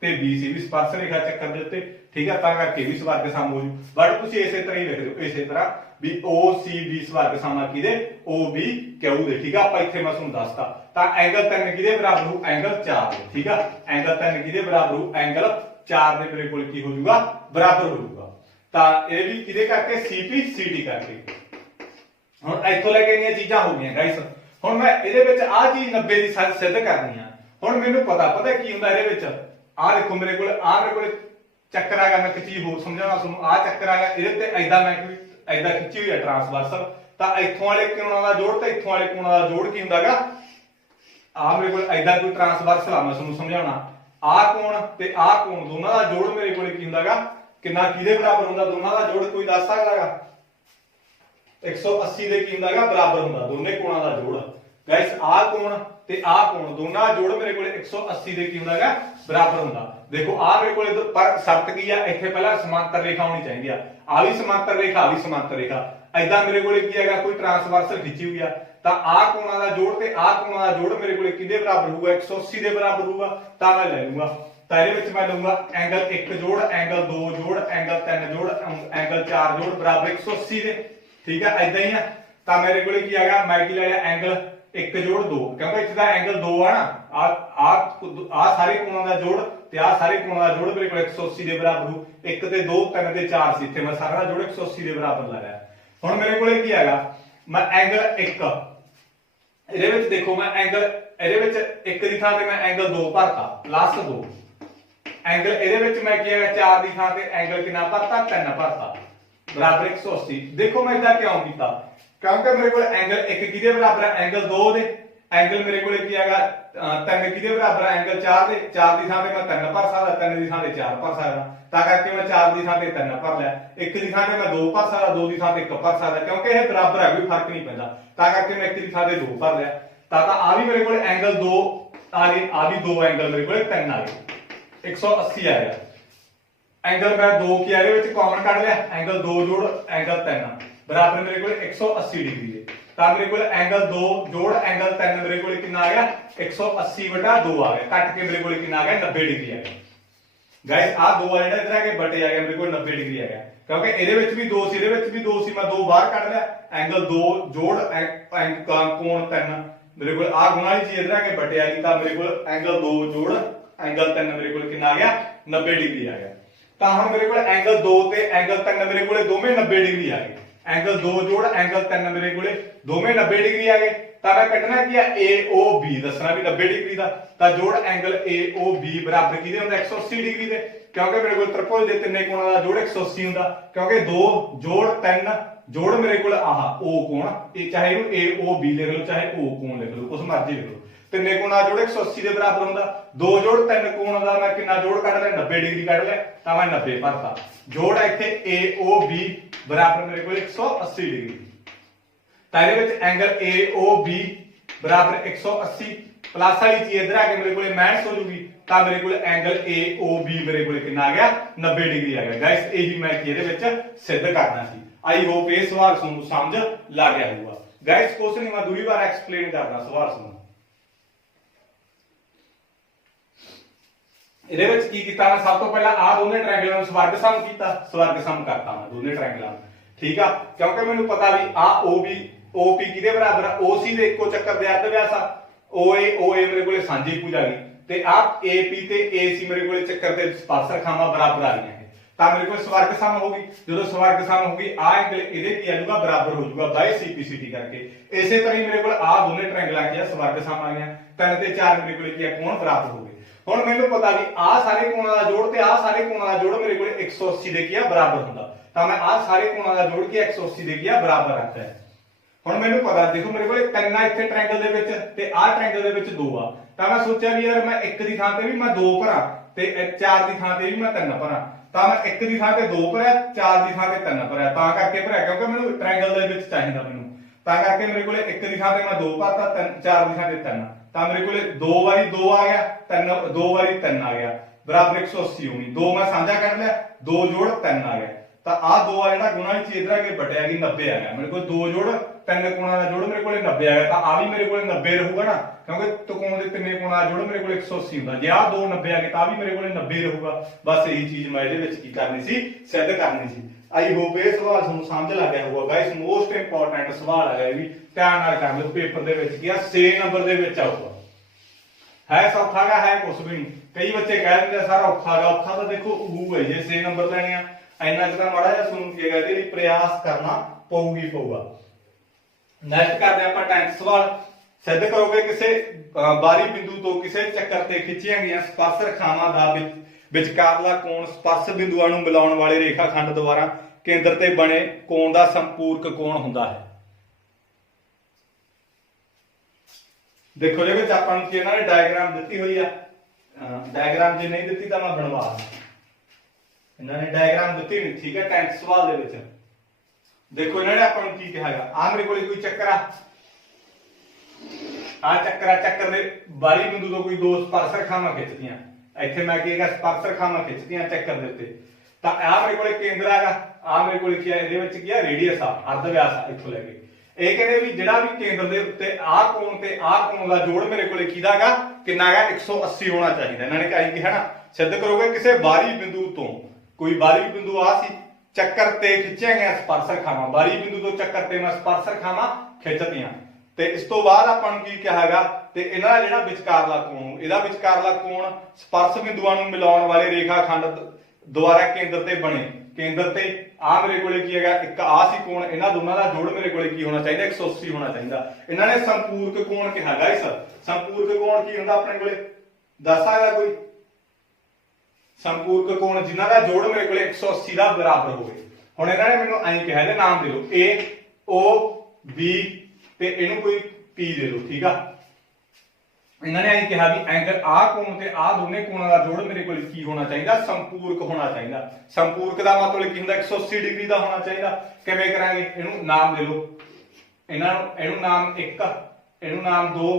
ਤੇ BC ਵੀ ਸਪਰਸ਼ ਰੇਖਾ ਚੱਕਰ ਦੇ ਉੱਤੇ, ਠੀਕ ਆ। ਤਾਂ ਕਰਕੇ ਵੀ ਸਵਰਗ ਸਮ ਹੋ ਜੂ। ਬਟ ਤੁਸੀਂ ਇਸੇ ਤਰ੍ਹਾਂ ਹੀ ਲਿਖ ਦਿਓ, ਇਸੇ ਤਰ੍ਹਾਂ ਵੀ OCB ਸਵਰਗ ਸਮ ਆ ਕਿਹਦੇ? OBQ ਦੇ, ਠੀਕ ਆ। ਆਪਾਂ ਇੱਥੇ ਮੈਂ ਤੁਹਾਨੂੰ ਦੱਸਤਾ। ਤਾਂ ਐਂਗਲ 3 ਕਿਹਦੇ ਬਰਾਬਰ ਹੋਊ? ਐਂਗਲ 4 ਦੇ, ਠੀਕ ਆ। ਐਂਗਲ 3 ਕਿਹਦੇ ਬਰਾਬਰ ਹੋਊ? ਐਂਗਲ 4 ਦੇ ਮੇਰੇ ਕੋਲ ਕੀ ਹੋ ਜਾਊਗਾ? ਬਰਾਬਰ ਹੋ ਜਾਊਗਾ। ਤਾਂ ਇਹ ਵੀ ਕਿਹਦੇ ਕਰਕੇ? CPCT ਕਰਕੇ। ਹੁਣ ਇੱਥੋਂ ਲੈ ਕੇ ਇੰਨੀਆਂ ਚੀਜ਼ਾਂ ਹੋ ਗਈਆਂ ਗਾਇਸ। ਹੁਣ ਮੈਂ ਇਹਦੇ ਵਿੱਚ ਆਹ ਚੀਜ਼ 90 ਦੀ ਸਿੱਧ ਕਰਨੀ ਆ। ਹੁਣ ਮੈਨੂੰ ਪਤਾ ਕੀ ਹੁੰਦਾ ਇਹਦੇ ਵਿੱਚ। ਆਹ ਦੇਖੋ ਮੇਰੇ ਕੋਲ ਚੱਕਰ ਆਗਾ, ਮੈਂ ਇੱਕ ਚੀਜ਼ ਹੋਰ ਸਮਝਾਉਣਾ ਤੁਹਾਨੂੰ। ਆਹ ਚੱਕਰ ਆਗਾ, ਇਹਦੇ ਤੇ ਐਦਾਂ ਮੈਂ ਕੋਈ ਐਦਾਂ ਖਿੱਚੀ ਹੋਈ ਹੈ ਟ੍ਰਾਂਸਵਰਸਲ। ਤਾਂ ਇੱਥੋਂ ਵਾਲੇ ਕੋਣਾਂ ਦਾ ਜੋੜ ਤੇ ਇੱਥੋਂ ਵਾਲੇ ਕੋਣਾਂ ਦਾ ਜੋੜ ਕੀ ਹੁੰਦਾਗਾ? ਆਹ ਮੇਰੇ ਕੋਲ ਐਦਾਂ ਕੋਈ ਟ੍ਰਾਂਸਵਰਸਲ ਆ, ਮੈਂ ਤੁਹਾਨੂੰ ਸਮਝਾਉਣਾ। ਆਹ ਕੋਣ ਤੇ ਆਹ ਕੋਣ ਦੋਨਾਂ ਦਾ ਜੋੜ ਮੇਰੇ ਕੋਲ ਕੀ ਹੁੰਦਾਗਾ? ਕਿੰਨਾ ਕਿਹਦੇ ਬਰਾਬਰ ਹੁੰਦਾ? ਦੋਨਾਂ ਦਾ ਜੋੜ ਕੋਈ ਦੱਸ ਸਕਦਾਗਾ? 180 ਦੇ ਕੀ ਹੁੰਦਾਗਾ? ਬਰਾਬਰ ਹੁੰਦਾ ਦੋਨੇ ਕੋਣਾਂ ਦਾ ਜੋੜ। ਗਾਇਸ ਆਹ ਕੋਣ ਤੇ ਆਹ ਕੋਣ ਦੋਨਾਂ ਜੋੜ ਮੇਰੇ ਕੋਲ 180 ਦੇ ਕੀ ਹੁੰਦਾਗਾ? ਬਰਾਬਰ ਹੁੰਦਾ। ਦੇਖੋ ਆਹ ਮੇਰੇ ਕੋਲ ਪਰ ਸ਼ਰਤ ਕੀ ਆ? ਇੱਥੇ ਪਹਿਲਾਂ ਸਮਾਂਤਰ ਰੇਖਾ ਹੋਣੀ ਚਾਹੀਦੀ ਆ। ਆ ਵੀ ਸਮਾਂਤਰ ਰੇਖਾ, ਆ ਵੀ ਸਮਾਂਤਰ ਰੇਖਾ। ਐਦਾਂ ਮੇਰੇ ਕੋਲ ਕੀ ਹੈਗਾ? ਕੋਈ ਟ੍ਰਾਂਸਵਰਸਲ ਖਿੱਚੀ ਹੋਈ ਆ। ਤਾਂ ਆਹ ਕੋਣਾਂ ਦਾ ਜੋੜ ਤੇ ਆਹ ਕੋਣਾਂ ਦਾ ਜੋੜ ਮੇਰੇ ਕੋਲ ਕਿਹਦੇ ਬਰਾਬਰ ਹੋਊਗਾ? 180 ਦੇ ਬਰਾਬਰ ਹੋਊਗਾ। ਤਾਂ ਮੈਂ ਲੈ ਲੂੰਗਾ। ਤਾਂ ਇਹਦੇ ਵਿੱਚ ਮੈਂ ਲਊਂਗਾ ਐਂਗਲ 1 ਜੋੜ, ਐਂਗਲ 2 ਜੋੜ, ਐਂਗਲ 3 ਜੋੜ, ਐਂਗਲ 4 ਜੋੜ ਬਰਾਬਰ 180 ਦੇ, ਠੀਕ ਆ। ਐਦਾਂ ਹੀ ਆ। ਤਾਂ ਮੇਰੇ ਕੋਲ ਕੀ ਹੈਗਾ? ਮੈਂ ਕੀ ਲੈ ਲਿਆ? ਐਂਗਲ 1 ਜੋੜ 2, ਕਿਉਂਕਿ ਇੱਥੇ ਦਾ ਐਂਗਲ 2 ਆ ਨਾ। ਆ ਸਾਰੇ ਕੋਣਾਂ ਦਾ ਜੋੜ ਤੇ ਆ ਸਾਰੇ ਕੋਣਾਂ ਦਾ ਜੋੜ ਮੇਰੇ ਕੋਲ 180 ਦੇ ਬਰਾਬਰ ਹੋ। 1 ਤੇ 2 3 ਤੇ 4 ਸੀ, ਇੱਥੇ ਮੈਂ ਸਾਰਾ ਦਾ ਜੋੜ 180 ਦੇ ਬਰਾਬਰ ਲਾਇਆ। ਹੁਣ ਮੇਰੇ ਕੋਲੇ ਕੀ ਹੈਗਾ? ਮੈਂ ਐਂਗਲ 1 ਇਹਦੇ ਵਿੱਚ ਦੇਖੋ, ਮੈਂ ਐਂਗਲ ਇਹਦੇ ਵਿੱਚ 1 ਦੀ ਥਾਂ ਤੇ ਮੈਂ ਐਂਗਲ 2 ਭਰਤਾ, ਪਲੱਸ 2। ਐਂਗਲ ਇਹਦੇ ਵਿੱਚ ਮੈਂ ਕੀ ਹੈਗਾ? 4 ਦੀ ਥਾਂ ਤੇ ਐਂਗਲ ਕਿੰਨਾ ਭਰਤਾ? 3 ਭਰਤਾ, ਬਰਾਬਰ 180। ਦੇਖੋ ਮੈਂ ਇਦਾਂ ਕਿਉਂ ਕੀਤਾ? ਕਿਉਂਕਿ ਮੇਰੇ ਕੋਲ ਐਂਗਲ 1 ਕਿਹਦੇ ਬਰਾਬਰ ਹੈ? ਐਂਗਲ 2 ਦੇ। ਐਂਗਲ ਮੇਰੇ ਕੋਲ ਕੀ ਹੈਗਾ? 3 ਕਿਹਦੇ ਬਰਾਬਰ ਹੈ? ਐਂਗਲ 4 ਦੇ। 4 ਦੀ ਥਾਂ ਤੇ ਮੈਂ 3 ਭਰ ਸਕਦਾ, 3 ਦੀ ਥਾਂ ਤੇ 4 ਭਰ ਸਕਦਾ। ਤਾਂ ਕਰਕੇ ਮੈਂ 4 ਦੀ ਥਾਂ ਤੇ 3 ਭਰ ਲਿਆ। 1 ਦੀ ਥਾਂ ਤੇ ਮੈਂ 2 ਭਰ ਸਕਦਾ, 2 ਦੀ ਥਾਂ ਤੇ 1 ਭਰ ਸਕਦਾ, ਕਿਉਂਕਿ ਇਹ ਬਰਾਬਰ ਹੈ, ਕੋਈ ਫਰਕ ਨਹੀਂ ਪੈਂਦਾ। ਤਾਂ ਕਰਕੇ ਮੈਂ 1 ਦੀ ਥਾਂ ਤੇ 2 ਭਰ ਲਿਆ। ਤਾਂ ਆ ਵੀ ਮੇਰੇ ਕੋਲ ਐਂਗਲ 2 ਆ ਗਏ, ਆ ਵੀ 2 ਐਂਗਲ ਮੇਰੇ ਕੋਲ 3 ਆ ਗਏ, 180 ਆ ਗਿਆ। ਐਂਗਲ ਮੈਂ 2 ਕੀ ਇਹਦੇ ਵਿੱਚ ਕਾਮਨ ਕੱਢ ਲਿਆ, ਐਂਗਲ 2 ਜੋੜ ਐਂਗਲ 3 ਬਰਾਬਰ ਮੇਰੇ ਕੋਲ 180 ਡਿਗਰੀ ਦੇ। ਤਾਂ ਮੇਰੇ ਕੋਲ ਐਂਗਲ 2 ਜੋੜ ਐਂਗਲ 3 ਮੇਰੇ ਕੋਲ ਕਿੰਨਾ ਆ ਗਿਆ? 180/2 ਆ ਗਿਆ। ਕੱਟ ਕੇ ਮੇਰੇ ਕੋਲ ਕਿੰਨਾ ਆ ਗਿਆ? 90 ਡਿਗਰੀ ਆ ਗਿਆ। ਗਾਇਸ ਆ 2 ਆ ਜਿਹੜਾ ਇਧਰ ਆ ਕੇ ਬਟੇ ਆ ਗਿਆ, ਮੇਰੇ ਕੋਲ 90 ਡਿਗਰੀ ਆ ਗਿਆ। ਕਿਉਂਕਿ ਇਹਦੇ ਵਿੱਚ ਵੀ 2 ਸੀ, ਇਹਦੇ ਵਿੱਚ ਵੀ 2 ਸੀ, ਮੈਂ 2 ਬਾਹਰ ਕੱਢ ਲਿਆ। ਐਂਗਲ 2 ਜੋੜ ਕੋਣ 3 ਮੇਰੇ ਕੋਲ ਆ ਗੁਣਾ ਵਾਲੀ ਚੀਜ਼ ਇਧਰ ਆ ਕੇ ਬਟੇ ਆ ਗਈ। ਤਾਂ ਮੇਰੇ ਕੋਲ ਐਂਗਲ 2 ਜੋੜ ਐਂਗਲ 3 ਮੇਰੇ ਕੋਲ ਕਿੰਨਾ ਆ ਗਿਆ? 90 ਡਿਗਰੀ ਆ ਗਿਆ। ਤਾਂ ਹੁਣ ਮੇਰੇ ਕੋਲ ਐਂਗਲ 2 ਤੇ ਐਂਗਲ 3 ਮੇਰੇ ਕੋਲੇ ਦੋਵੇਂ 90 ਡਿਗਰੀ ਆ ਗਏ। ਐਂਗਲ 2 ਜੋੜ ਐਂਗਲ 3 ਮੇਰੇ ਕੋਲੇ ਦੋਵੇਂ 90 ਡਿਗਰੀ ਆ ਗਏ। ਤਾਂ ਮੈਂ ਕੱਢਣਾ ਕੀ ਆ? AOB ਦੱਸਣਾ ਵੀ 90 ਡਿਗਰੀ ਦਾ। ਤਾਂ ਜੋੜ ਐਂਗਲ AOB ਬਰਾਬਰ ਕਿਹਦੇ ਹੁੰਦਾ? 180 ਡਿਗਰੀ ਦੇ। ਕਿਉਂਕਿ ਮੇਰੇ ਕੋਲ ਤ੍ਰਿਭੁਜ ਦੇ ਤਿੰਨੇ ਕੋਣਾਂ ਦਾ ਜੋੜ 180 ਹੁੰਦਾ। ਕਿਉਂਕਿ 2 ਜੋੜ 3 ਜੋੜ ਮੇਰੇ ਕੋਲ ਆਹ O ਕੋਣ, ਇਹ ਚਾਹੇ ਇਹਨੂੰ AOB ਲਿਖ ਲਓ, ਚਾਹੇ O ਕੋਣ ਲਿਖ ਲਓ, ਕੁਛ ਮਰਜ਼ੀ ਲਿਖ ਲਓ। ਤਿੰਨੇ ਕੋਣਾਂ ਦਾ ਜੋੜ 180 ਦੇ ਬਰਾਬਰ ਹੁੰਦਾ। 2 ਜੋੜ 3 ਕੋਣ ਦਾ ਮੈਂ ਕਿੰਨਾ ਜੋੜ ਕੱਢ ਲਿਆ? 90 ਡਿਗਰੀ ਕੱਢ ਲਿਆ। ਤਾਂ ਮੈਂ 90 ਭਰਤਾ। ਜੋੜ ਇੱਥੇ AOB ਬਰਾਬਰ ਮੇਰੇ ਕੋਲ 180 ਡਿਗਰੀ। ਤਾਂ ਇਹਦੇ ਵਿੱਚ ਐਂਗਲ AOB ਬਰਾਬਰ 180 ਪਲੱਸ ਵਾਲੀ ਚੀਜ਼ ਇਧਰ ਆ ਕੇ ਮੇਰੇ ਕੋਲੇ ਮਾਈਨਸ ਹੋ ਜੂਗੀ। ਤਾਂ ਮੇਰੇ ਕੋਲ ਐਂਗਲ AOB ਮੇਰੇ ਕੋਲੇ ਕਿੰਨਾ ਆ ਗਿਆ? 90 ਡਿਗਰੀ ਆ ਗਿਆ। ਗਾਇਸ ਇਹੀ ਮੈਂ ਇਹਦੇ ਵਿੱਚ ਸਿੱਧ ਕਰਨਾ ਸੀ। ਆਈ ਹੋਪ ਇਹ ਸਵਾਲ ਤੁਹਾਨੂੰ ਸਮਝ ਲੱਗ ਗਿਆ ਹੋਊਗਾ। ਗਾਇਸ ਕੁਛ ਨਹੀਂ, ਮੈਂ ਦੂਰੀ ਵਾਰ ਐਕਸਪਲੇਨ ਕਰਦਾ ਸਵਾਲ ਤੁਹਾਨੂੰ। ਇਹਦੇ ਵਿੱਚ ਕੀ ਕੀਤਾ? ਮੈਂ ਸਭ ਤੋਂ ਪਹਿਲਾਂ ਆ ਦੋਨੇ ਟ੍ਰਾਇੰਗਲਾਂ ਨੂੰ ਸਵਰਗ ਸਮ ਕੀਤਾ, ਸਵਰਗ ਸਮ ਕਰਤਾ ਮੈਂ ਦੋਨੇ ਟ੍ਰਾਇੰਗਲਾਂ ਨੂੰ, ਠੀਕ ਆ। ਕਿਉਂਕਿ ਮੈਨੂੰ ਪਤਾ ਵੀ ਆ OB OP ਕਿਹਦੇ ਬਰਾਬਰ ਆ? OC ਦੇ ਇੱਕੋ ਚੱਕਰ ਦੇ ਅਰਧ ਵਿਆਸ ਆ। OA OA ਮੇਰੇ ਕੋਲੇ ਸਾਂਝੀ ਭੁਜ ਆ ਗਈ ਤੇ ਆ AP ਤੇ AC ਮੇਰੇ ਕੋਲੇ ਚੱਕਰ ਤੇ ਸਪਰਸ਼ ਰੇਖਾਵਾਂ ਬਰਾਬਰ ਆ ਗਈਆਂ ਤਾਂ ਮੇਰੇ ਕੋਲ ਸਵਰਗ ਸਮ ਹੋ ਗਈ। ਜਦੋਂ ਸਵਰਗ ਸਮ ਹੋ ਗਈ ਆ ਐਂਗਲ ਇਹਦੇ ਕੀ ਆ ਜਾਊਗਾ ਬਰਾਬਰ ਹੋ ਜਾਊਗਾ ਬਾਈ CPCT ਕਰਕੇ। ਇਸੇ ਤਰ੍ਹਾਂ ਹੀ ਮੇਰੇ ਕੋਲ ਆ ਦੋਨੇ ਟ੍ਰਾਇੰਗਲਾਂ ਕੀ ਆ ਸਵਰਗ ਸਮ ਆ ਗਈਆਂ 3 ਤੇ 4 ਮੇਰੇ ਕੋਲ ਕੀ ਆ ਕੋਣ ਬਰਾਬਰ ਹੋ ਗਏ। ਹੁਣ ਮੈਨੂੰ ਪਤਾ ਵੀ ਆ ਸਾਰੇ ਕੋਣਾਂ ਦਾ ਜੋੜ ਤੇ ਆ ਸਾਰੇ ਕੋਣਾਂ ਦਾ ਜੋੜ ਮੇਰੇ ਕੋਲ 180 ਦੇ ਕੀ ਆ ਬਰਾਬਰ ਹੁੰਦਾ ਤਾਂ ਮੈਂ ਆ ਸਾਰੇ ਕੋਣਾਂ ਦਾ ਜੋੜ ਕੇ 180 ਦੇ ਕੀ ਆ ਬਰਾਬਰ ਰੱਖਦਾ ਹੈ। ਹੁਣ ਮੈਨੂੰ ਪਤਾ ਦੇਖੋ ਮੇਰੇ ਕੋਲ 3 ਆ ਇੱਥੇ ਟ੍ਰਾਇੰਗਲ ਦੇ ਵਿੱਚ ਤੇ ਆ ਟ੍ਰਾਇੰਗਲ ਦੇ ਵਿੱਚ 2 ਆ ਤਾਂ ਮੈਂ ਸੋਚਿਆ ਵੀ ਯਾਰ ਮੈਂ 1 ਦੀ ਥਾਂ ਤੇ ਵੀ ਮੈਂ 2 ਭਰਾਂ ਤੇ 4 ਦੀ ਥਾਂ ਤੇ ਵੀ ਮੈਂ 3 ਭਰਾਂ ਤਾਂ ਮੈਂ 1 ਦੀ ਥਾਂ ਤੇ 2 ਭਰਿਆ 4 ਦੀ ਥਾਂ ਤੇ 3 ਭਰਿਆ ਤਾਂ ਕਰਕੇ ਭਰਿਆ ਕਿਉਂਕਿ ਮੈਨੂੰ ਟ੍ਰਾਇੰਗਲ ਦੇ ਵਿੱਚ ਚਾਹੀਦਾ ਮੈਨੂੰ ਤਾਂ ਕਰਕੇ ਮੇਰੇ ਕੋਲੇ 1 ਦੀ ਥਾਂ ਤੇ ਮੈਂ 2 ਭਰਤਾ 4 ਦੀ ਥਾਂ ਤੇ 3 ਤਾਂ ਮੇਰੇ ਕੋਲੇ 2 ਵਾਰੀ 2 ਆ ਗਿਆ 2 ਵਾਰੀ 3 ਆ ਗਿਆ ਬਰਾਬਰ 180 ਹੋਣੀ 2 ਮੈਂ ਸਾਂਝਾ ਕਰ ਲਿਆ 2 ਜੋੜ 3 ਆ ਗਿਆ ਤਾਂ ਆ 2 ਆ ਜਿਹੜਾ ਗੁਣਾ ਵਿੱਚ ਇਧਰ ਆ ਕੇ ਵਟਿਆ ਗਈ 90 ਆ ਗਿਆ ਮੇਰੇ ਕੋਲ 2 ਜੋੜ 3 ਕੋਣਾਂ ਦਾ ਜੋੜ ਮੇਰੇ ਕੋਲੇ 90 ਆ ਗਿਆ ਤਾਂ ਆ ਵੀ ਮੇਰੇ ਕੋਲੇ 90 ਰਹੂਗਾ ਨਾ ਕਿਉਂਕਿ ਤ੍ਰਿਕੋਣ ਦੇ ਤਿੰਨੇ ਕੋਣਾਂ ਦਾ ਜੋੜ ਮੇਰੇ ਕੋਲੇ 180 ਹੁੰਦਾ ਜੇ ਆ 2 90 ਆ ਗਏ ਤਾਂ ਵੀ ਮੇਰੇ ਕੋਲੇ 90 ਰਹੂਗਾ। ਬਸ ਇਹੀ ਚੀਜ਼ ਮੈਂ ਇਹਦੇ ਵਿੱਚ ਕੀ ਕਰਨੀ ਸੀ ਸਿੱਧ ਕਰਨੀ ਸੀ। ਆਈ ਹੋਪ ਇਹ ਸਵਾਲ ਤੁਹਾਨੂੰ ਸਮਝ ਲੱਗ ਗਿਆ ਹੋਊਗਾ ਗਾਇਸ ਮੋਸਟ ਇੰਪੋਰਟੈਂਟ ਸਵਾਲ ਹੈਗਾ ਇਹ ਵੀ ਧਿਆਨ ਨਾਲ ਕਰ ਲਿਓ ਪੇਪਰ ਦੇ ਵਿੱਚ ਕੀ ਆ 6 ਨੰਬਰ ਦੇ ਵਿੱਚ ਆਊਗਾ। ਹੈ ਸੌਖਾਗਾ ਹੈ ਕੁਛ ਵੀ ਨਹੀਂ ਕਈ ਬੱਚੇ ਕਹਿ ਦਿੰਦੇ ਸਰ ਔਖਾਗਾ ਔਖਾ ਤਾਂ ਦੇਖੋ ਉਹ ਹੈ ਜੇ 6 ਨੰਬਰ ਲੈਣੇ ਆ ਇੰਨਾ ਜਿਹੜਾ ਮਾੜਾ ਜਿਹਾ ਸੁਣ ਕੇ ਇਹਦੇ ਲਈ ਪ੍ਰਯਾਸ ਕਰਨਾ ਪਊਗਾ। ਨੈਕਸਟ ਕਰਦੇ ਆਪਾਂ 10th ਸਵਾਲ ਸਿੱਧ ਕਰੋਗੇ ਕਿਸੇ ਬਾਹਰੀ ਬਿੰਦੂ ਤੋਂ ਕਿਸੇ ਚੱਕਰ ਤੇ ਖਿੱਚੀਆਂ ਗਈਆਂ ਸਪਰਸ਼ ਰੇਖਾਵਾਂ ਦਾ ਵਿਚਕਾਰਲਾ ਕੋਣ ਸਪਰਸ਼ ਬਿੰਦੂਆਂ ਨੂੰ ਮਿਲਾਉਣ ਵਾਲੇ ਰੇਖਾ ਖੰਡ ਦੁਆਰਾ ਕੇਂਦਰ ਤੇ ਬਣੇ ਕੋਣ ਦਾ ਸੰਪੂਰਕ ਕੋਣ ਹੁੰਦਾ ਹੈ। ਦੇਖੋ ਜੇ ਵਿੱਚ ਆਪਾਂ ਨੂੰ ਇਹਨਾਂ ਨੇ ਡਾਇਗਰਾਮ ਦਿੱਤੀ ਹੋਈ ਆ ਡਾਇਗਰਾਮ ਜੇ ਨਹੀਂ ਦਿੱਤੀ ਤਾਂ ਮੈਂ ਬਣਵਾ ਇਹਨਾਂ ਨੇ ਡਾਇਗਰਾਮ ਦਿੱਤੀ ਨਹੀਂ ਠੀਕ ਹੈ 10th ਸਵਾਲ ਦੇ ਵਿੱਚ ਦੇਖੋ ਇਹਨਾਂ ਨੇ ਆਪਾਂ ਨੂੰ ਕੀ ਕਿਹਾ ਹੈਗਾ ਆ ਮੇਰੇ ਕੋਲੇ ਕੋਈ ਚੱਕਰ ਆ ਚੱਕਰ ਦੇ ਬਾਹਰੀ ਬਿੰਦੂ ਤੋਂ ਕੋਈ 2 ਸਪਰਸ਼ ਰੇਖਾਵਾਂ ਖਿੱਚਦੀਆਂ ਇੱਥੇ ਮੈਂ ਕੀ ਹੈਗਾ ਸਪਰਸ਼ ਰੇਖਾਵਾਂ ਖਿੱਚਦੀਆਂ ਚੱਕਰ ਦੇ ਉੱਤੇ ਤਾਂ ਆ ਮੇਰੇ ਕੋਲੇ ਕੇਂਦਰ ਹੈਗਾ ਆ ਮੇਰੇ ਕੋਲੇ ਕੀ ਹੈ ਇਹਦੇ ਵਿੱਚ ਕੀ ਹੈ ਰੇਡੀਅਸ ਆ ਅਰਧ ਵਿਆਸ ਆ ਇੱਥੋਂ ਲੈ ਕੇ ਇਹ ਕਹਿੰਦੇ ਵੀ ਜਿਹੜਾ ਵੀ ਕੇਂਦਰ ਦੇ ਉੱਤੇ ਆਹ ਕੋਣ ਤੇ ਆਹ ਕੋਣ ਦਾ ਜੋੜ ਮੇਰੇ ਕੋਲੇ ਕਿਹਦਾ ਹੈਗਾ ਕਿੰਨਾ ਹੈਗਾ 180 ਹੋਣਾ ਚਾਹੀਦਾ। ਇਹਨਾਂ ਨੇ ਕਹੀ ਕਿਹਾ ਨਾ ਸਿੱਧ ਕਰੋਗੇ ਕਿਸੇ ਬਾਹਰੀ ਬਿੰਦੂ ਤੋਂ ਕੋਈ ਬਾਹਰੀ ਬਿੰਦੂ ਆ ਸੀ ਚੱਕਰ ਤੇ ਖਿੱਚਿਆ ਗਿਆ ਸਪਰਸ਼ ਰੇਖਾਵਾਂ ਬਾਹਰੀ ਬਿੰਦੂ ਤੋਂ ਚੱਕਰ ਤੇ ਮੈਂ ਸਪਰਸ਼ ਰੇਖਾਵਾਂ ਖਿੱਚਤੀਆਂ ਤੇ ਇਸ ਤੋਂ ਬਾਅਦ ਆਪਾਂ ਨੂੰ ਕੀ ਕਿਹਾ ਹੈਗਾ ਤੇ ਇਹਨਾਂ ਦਾ ਜਿਹੜਾ ਵਿਚਕਾਰਲਾ ਕੋਣ ਇਹਦਾ ਵਿਚਕਾਰਲਾ ਕੋਣ ਸਪਰਸ਼ ਬਿੰਦੂਆਂ ਨੂੰ ਮਿਲਾਉਣ ਵਾਲੇ ਰੇਖਾ ਖੰਡ ਦੁਆਰਾ ਕੇਂਦਰ ਤੇ ਬਣੇ ਕੇਂਦਰ ਤੇ ਆ ਮੇਰੇ ਕੋਲੇ ਕੀ ਹੈਗਾ ਇੱਕ ਆ ਸੀ ਕੋਣ ਇਹਨਾਂ ਦੋਨਾਂ ਦਾ ਜੋੜ ਮੇਰੇ ਕੋਲੇ ਕੀ ਹੋਣਾ ਚਾਹੀਦਾ 180 ਹੋਣਾ ਚਾਹੀਦਾ। ਇਹਨਾਂ ਨੇ ਸੰਪੂਰਕ ਕੋਣ ਕਿਹਾ ਗਾਇਸ ਸੰਪੂਰਕ ਕੋਣ ਕੀ ਹੁੰਦਾ ਆਪਣੇ ਕੋਲੇ ਦੱਸ ਸਕਦਾ ਕੋਈ ਸੰਪੂਰਕ ਕੋਣ ਜਿਨ੍ਹਾਂ ਦਾ ਜੋੜ ਮੇਰੇ ਕੋਲੇ 180 ਦਾ ਬਰਾਬਰ ਹੋਵੇ। ਹੁਣ ਇਹਨਾਂ ਨੇ ਮੈਨੂੰ ਐਂ ਕਿਹਾ ਇਹਦੇ ਨਾਮ ਦੇ ਦਿਓ A O B ਤੇ ਇਹਨੂੰ ਕੋਈ P ਦੇ ਦਿਓ ਠੀਕ ਆ। ਇਹਨਾਂ ਨੇ ਐਂ ਕਿਹਾ ਵੀ ਐਂਗਲ ਆ ਕੋਣ ਤੇ ਆ ਦੋਨੇ ਕੋਣਾਂ ਦਾ ਜੋੜ ਮੇਰੇ ਕੋਲ ਕੀ ਹੋਣਾ ਚਾਹੀਦਾ ਸੰਪੂਰਕ ਹੋਣਾ ਚਾਹੀਦਾ। ਸੰਪੂਰਕ ਦਾ ਮਤਲਬ ਕੀ ਹੁੰਦਾ 180 ਡਿਗਰੀ ਦਾ ਹੋਣਾ ਚਾਹੀਦਾ। ਕਿਵੇਂ ਕਰਾਂਗੇ ਇਹਨੂੰ ਨਾਮ ਦੇ ਲਓ ਇਹਨੂੰ ਨਾਮ 1 ਇਹਨੂੰ ਨਾਮ 2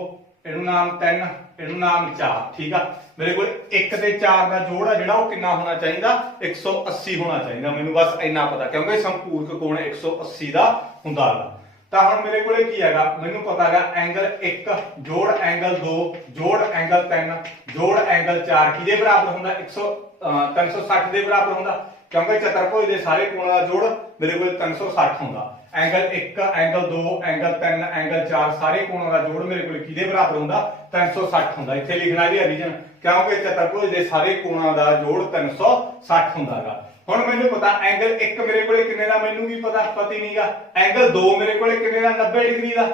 ਇਹਨੂੰ ਨਾਮ 3 ਇਹਨੂੰ ਨਾਮ 4 ਠੀਕ ਆ। ਮੇਰੇ ਕੋਲ 1 ਤੇ 4 ਦਾ ਜੋੜ ਆ ਜਿਹੜਾ ਉਹ ਕਿੰਨਾ ਹੋਣਾ ਚਾਹੀਦਾ 180 ਹੋਣਾ ਚਾਹੀਦਾ। ਮੈਨੂੰ ਬਸ ਇੰਨਾ ਪਤਾ ਕਿਉਂਕਿ ਸੰਪੂਰਕ ਕੋਣ 180 ਦਾ ਹੁੰਦਾ ਹੈ। ਤਾਂ ਹੁਣ ਮੇਰੇ ਕੋਲੇ ਕੀ ਹੈਗਾ ਮੈਨੂੰ ਪਤਾ ਹੈਗਾ ਐਂਗਲ 1 ਜੋੜ ਐਂਗਲ 2 ਜੋੜ ਐਂਗਲ 3 ਜੋੜ ਐਂਗਲ 4 ਕਿਹਦੇ ਬਰਾਬਰ ਹੁੰਦਾ 360 ਦੇ ਬਰਾਬਰ ਹੁੰਦਾ ਕਿਉਂਕਿ ਚਤੁਰਭੁਜ ਦੇ ਸਾਰੇ ਕੋਣਾਂ ਦਾ ਜੋੜ ਮੇਰੇ ਕੋਲ 360 ਹੁੰਦਾ। ਐਂਗਲ 1 ਐਂਗਲ 2 ਐਂਗਲ 3 ਐਂਗਲ 4 ਸਾਰੇ ਕੋਣਾਂ ਦਾ ਜੋੜ ਮੇਰੇ ਕੋਲ ਕਿਹਦੇ ਬਰਾਬਰ ਹੁੰਦਾ 360 ਹੁੰਦਾ। ਇੱਥੇ ਲਿਖਣਾ ਵੀ ਰੀਜਨ ਕਿਉਂਕਿ ਚਤੁਰਭੁਜ ਦੇ ਸਾਰੇ ਕੋਣਾਂ ਦਾ ਜੋੜ 360 ਹੁੰਦਾਗਾ। ਹੁਣ ਮੈਨੂੰ ਪਤਾ ਐਂਗਲ 1 ਮੇਰੇ ਕੋਲੇ ਕਿੰਨੇ ਦਾ ਮੈਨੂੰ ਵੀ ਪਤਾ ਹੀ ਨਹੀਂਗਾ। ਐਂਗਲ 2 ਮੇਰੇ ਕੋਲੇ ਕਿੰਨੇ ਦਾ 90 ਡਿਗਰੀ ਦਾ।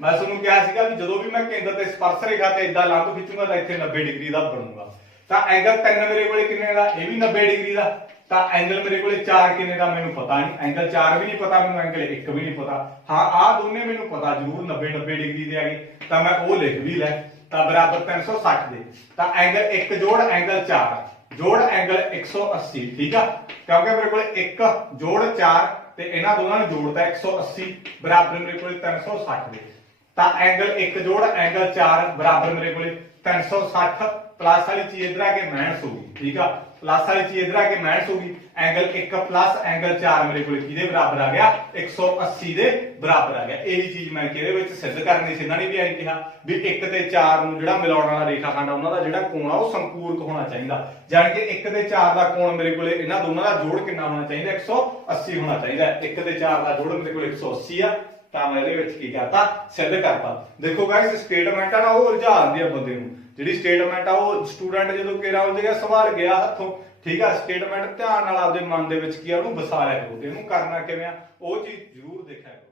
ਮੈਂ ਤੁਹਾਨੂੰ ਕਿਹਾ ਸੀਗਾ ਵੀ ਜਦੋਂ ਵੀ ਮੈਂ ਕੇਂਦਰ ਤੇ ਸਪਰਸ਼ ਰੇਖਾ ਤੇ ਇਦਾਂ ਲੰਬ ਖਿੱਚੂਗਾ ਤਾਂ ਇੱਥੇ 90 ਡਿਗਰੀ ਦਾ ਬਣੂਗਾ। ਤਾਂ ਐਂਗਲ 3 ਮੇਰੇ ਕੋਲੇ ਕਿੰਨੇ ਦਾ ਇਹ ਵੀ 90 ਡਿਗਰੀ ਦਾ। ਤਾਂ ਐਂਗਲ ਮੇਰੇ ਕੋਲੇ 4 ਕਿੰਨੇ ਦਾ ਮੈਨੂੰ ਪਤਾ ਨਹੀਂ ਐਂਗਲ 4 ਵੀ ਨਹੀਂ ਪਤਾ ਮੈਨੂੰ ਐਂਗਲ 1 ਵੀ ਨਹੀਂ ਪਤਾ। ਹਾਂ ਆਹ ਦੋਨੇ ਮੈਨੂੰ ਪਤਾ ਜ਼ਰੂਰ 90 ਡਿਗਰੀ ਦੇ ਆਗੇ ਤਾਂ ਮੈਂ ਉਹ ਲਿਖ ਵੀ ਲੈ ਤਾਂ ਬਰਾਬਰ 360 ਦੇ। ਤਾਂ ਐਂਗਲ 1 ਜੋੜ ਐਂਗਲ 4 ਜੋੜ ਐਂਗਲ 180 ਠੀਕ ਆ ਕਿਉਂਕਿ ਮੇਰੇ ਕੋਲ 1 ਜੋੜ 4 ਤੇ ਇਹਨਾਂ ਦੋਨਾਂ ਨੂੰ ਜੋੜਦਾ 180 ਬਰਾਬਰ ਮੇਰੇ ਕੋਲ 360 ਦੇ। ਤਾਂ ਐਂਗਲ 1 ਜੋੜ ਐਂਗਲ 4 ਬਰਾਬਰ ਮੇਰੇ ਕੋਲ 360 ਪਲੱਸ ਵਾਲੀ ਚੀਜ਼ ਇਧਰ ਆ ਕੇ ਮਾਈਨਸ ਹੋਊਗੀ ਠੀਕ ਆ ਪਲੱਸ ਵਾਲੀ ਚੀਜ਼ ਇਧਰ ਆ ਕੇ ਮਾਈਨਸ ਹੋਊਗੀ। ਐਂਗਲ 1 ਪਲੱਸ ਐਂਗਲ 4 ਮੇਰੇ ਕੋਲ ਕਿਹਦੇ ਬਰਾਬਰ ਆ ਗਿਆ 180 ਦੇ ਬਰਾਬਰ ਆ ਗਿਆ। ਇਹੀ ਚੀਜ਼ ਮੈਂ ਕਿਹਦੇ ਵਿੱਚ ਸਿੱਧ ਕਰਨੀ ਸੀ। ਇਹਨਾਂ ਨੇ ਵੀ ਐਂ ਕਿਹਾ ਵੀ 1 ਤੇ 4 ਨੂੰ ਜਿਹੜਾ ਮਿਲਾਉਣ ਵਾਲਾ ਰੇਖਾ ਖੰਡ ਉਹਨਾਂ ਦਾ ਜਿਹੜਾ ਕੋਣ ਆ ਉਹ ਸੰਪੂਰਕ ਹੋਣਾ ਚਾਹੀਦਾ। ਜਾਣੀ ਕਿ 1 ਤੇ 4 ਦਾ ਕੋਣ ਮੇਰੇ ਕੋਲੇ ਇਹਨਾਂ ਦੋਨਾਂ ਦਾ ਜੋੜ ਕਿੰਨਾ ਹੋਣਾ ਚਾਹੀਦਾ 180 ਹੋਣਾ ਚਾਹੀਦਾ। 1 ਤੇ 4 ਦਾ ਜੋੜ ਮੇਰੇ ਕੋਲ 180 ਆ ਤਾਂ ਮੈਂ ਇਹਦੇ ਵਿੱਚ ਕੀ ਕਰਤਾ, ਸਿੱਧ ਕਰਤਾ। ਦੇਖੋ ਗਾਇਸ ਸਟੇਟਮੈਂਟ ਆ ਨਾ ਉਹ ਉਲਝਾ ਦਿੰਦੀ ਆ ਬੰਦੇ ਨੂੰ। ਜਿਹੜੀ ਸਟੇਟਮੈਂਟ ਆ ਉਹ ਸਟੂਡੈਂਟ ਜਦੋਂ ਕਿਹੜਾ ਉਹਦੇ ਸਵਾਲ ਗਿਆ ਹੱਥੋਂ, ਠੀਕ ਆ, ਸਟੇਟਮੈਂਟ ਧਿਆਨ ਨਾਲ ਆਪਦੇ ਮਨ ਦੇ ਵਿੱਚ ਕੀ ਆ ਉਹਨੂੰ ਵਸਾ ਲਿਆ ਕਰੋ, ਇਹਨੂੰ ਕਰਨਾ ਕਿਵੇਂ ਆ ਉਹ ਚੀਜ਼ ਜ਼ਰੂਰ ਦੇਖਿਆ ਕਰੋ।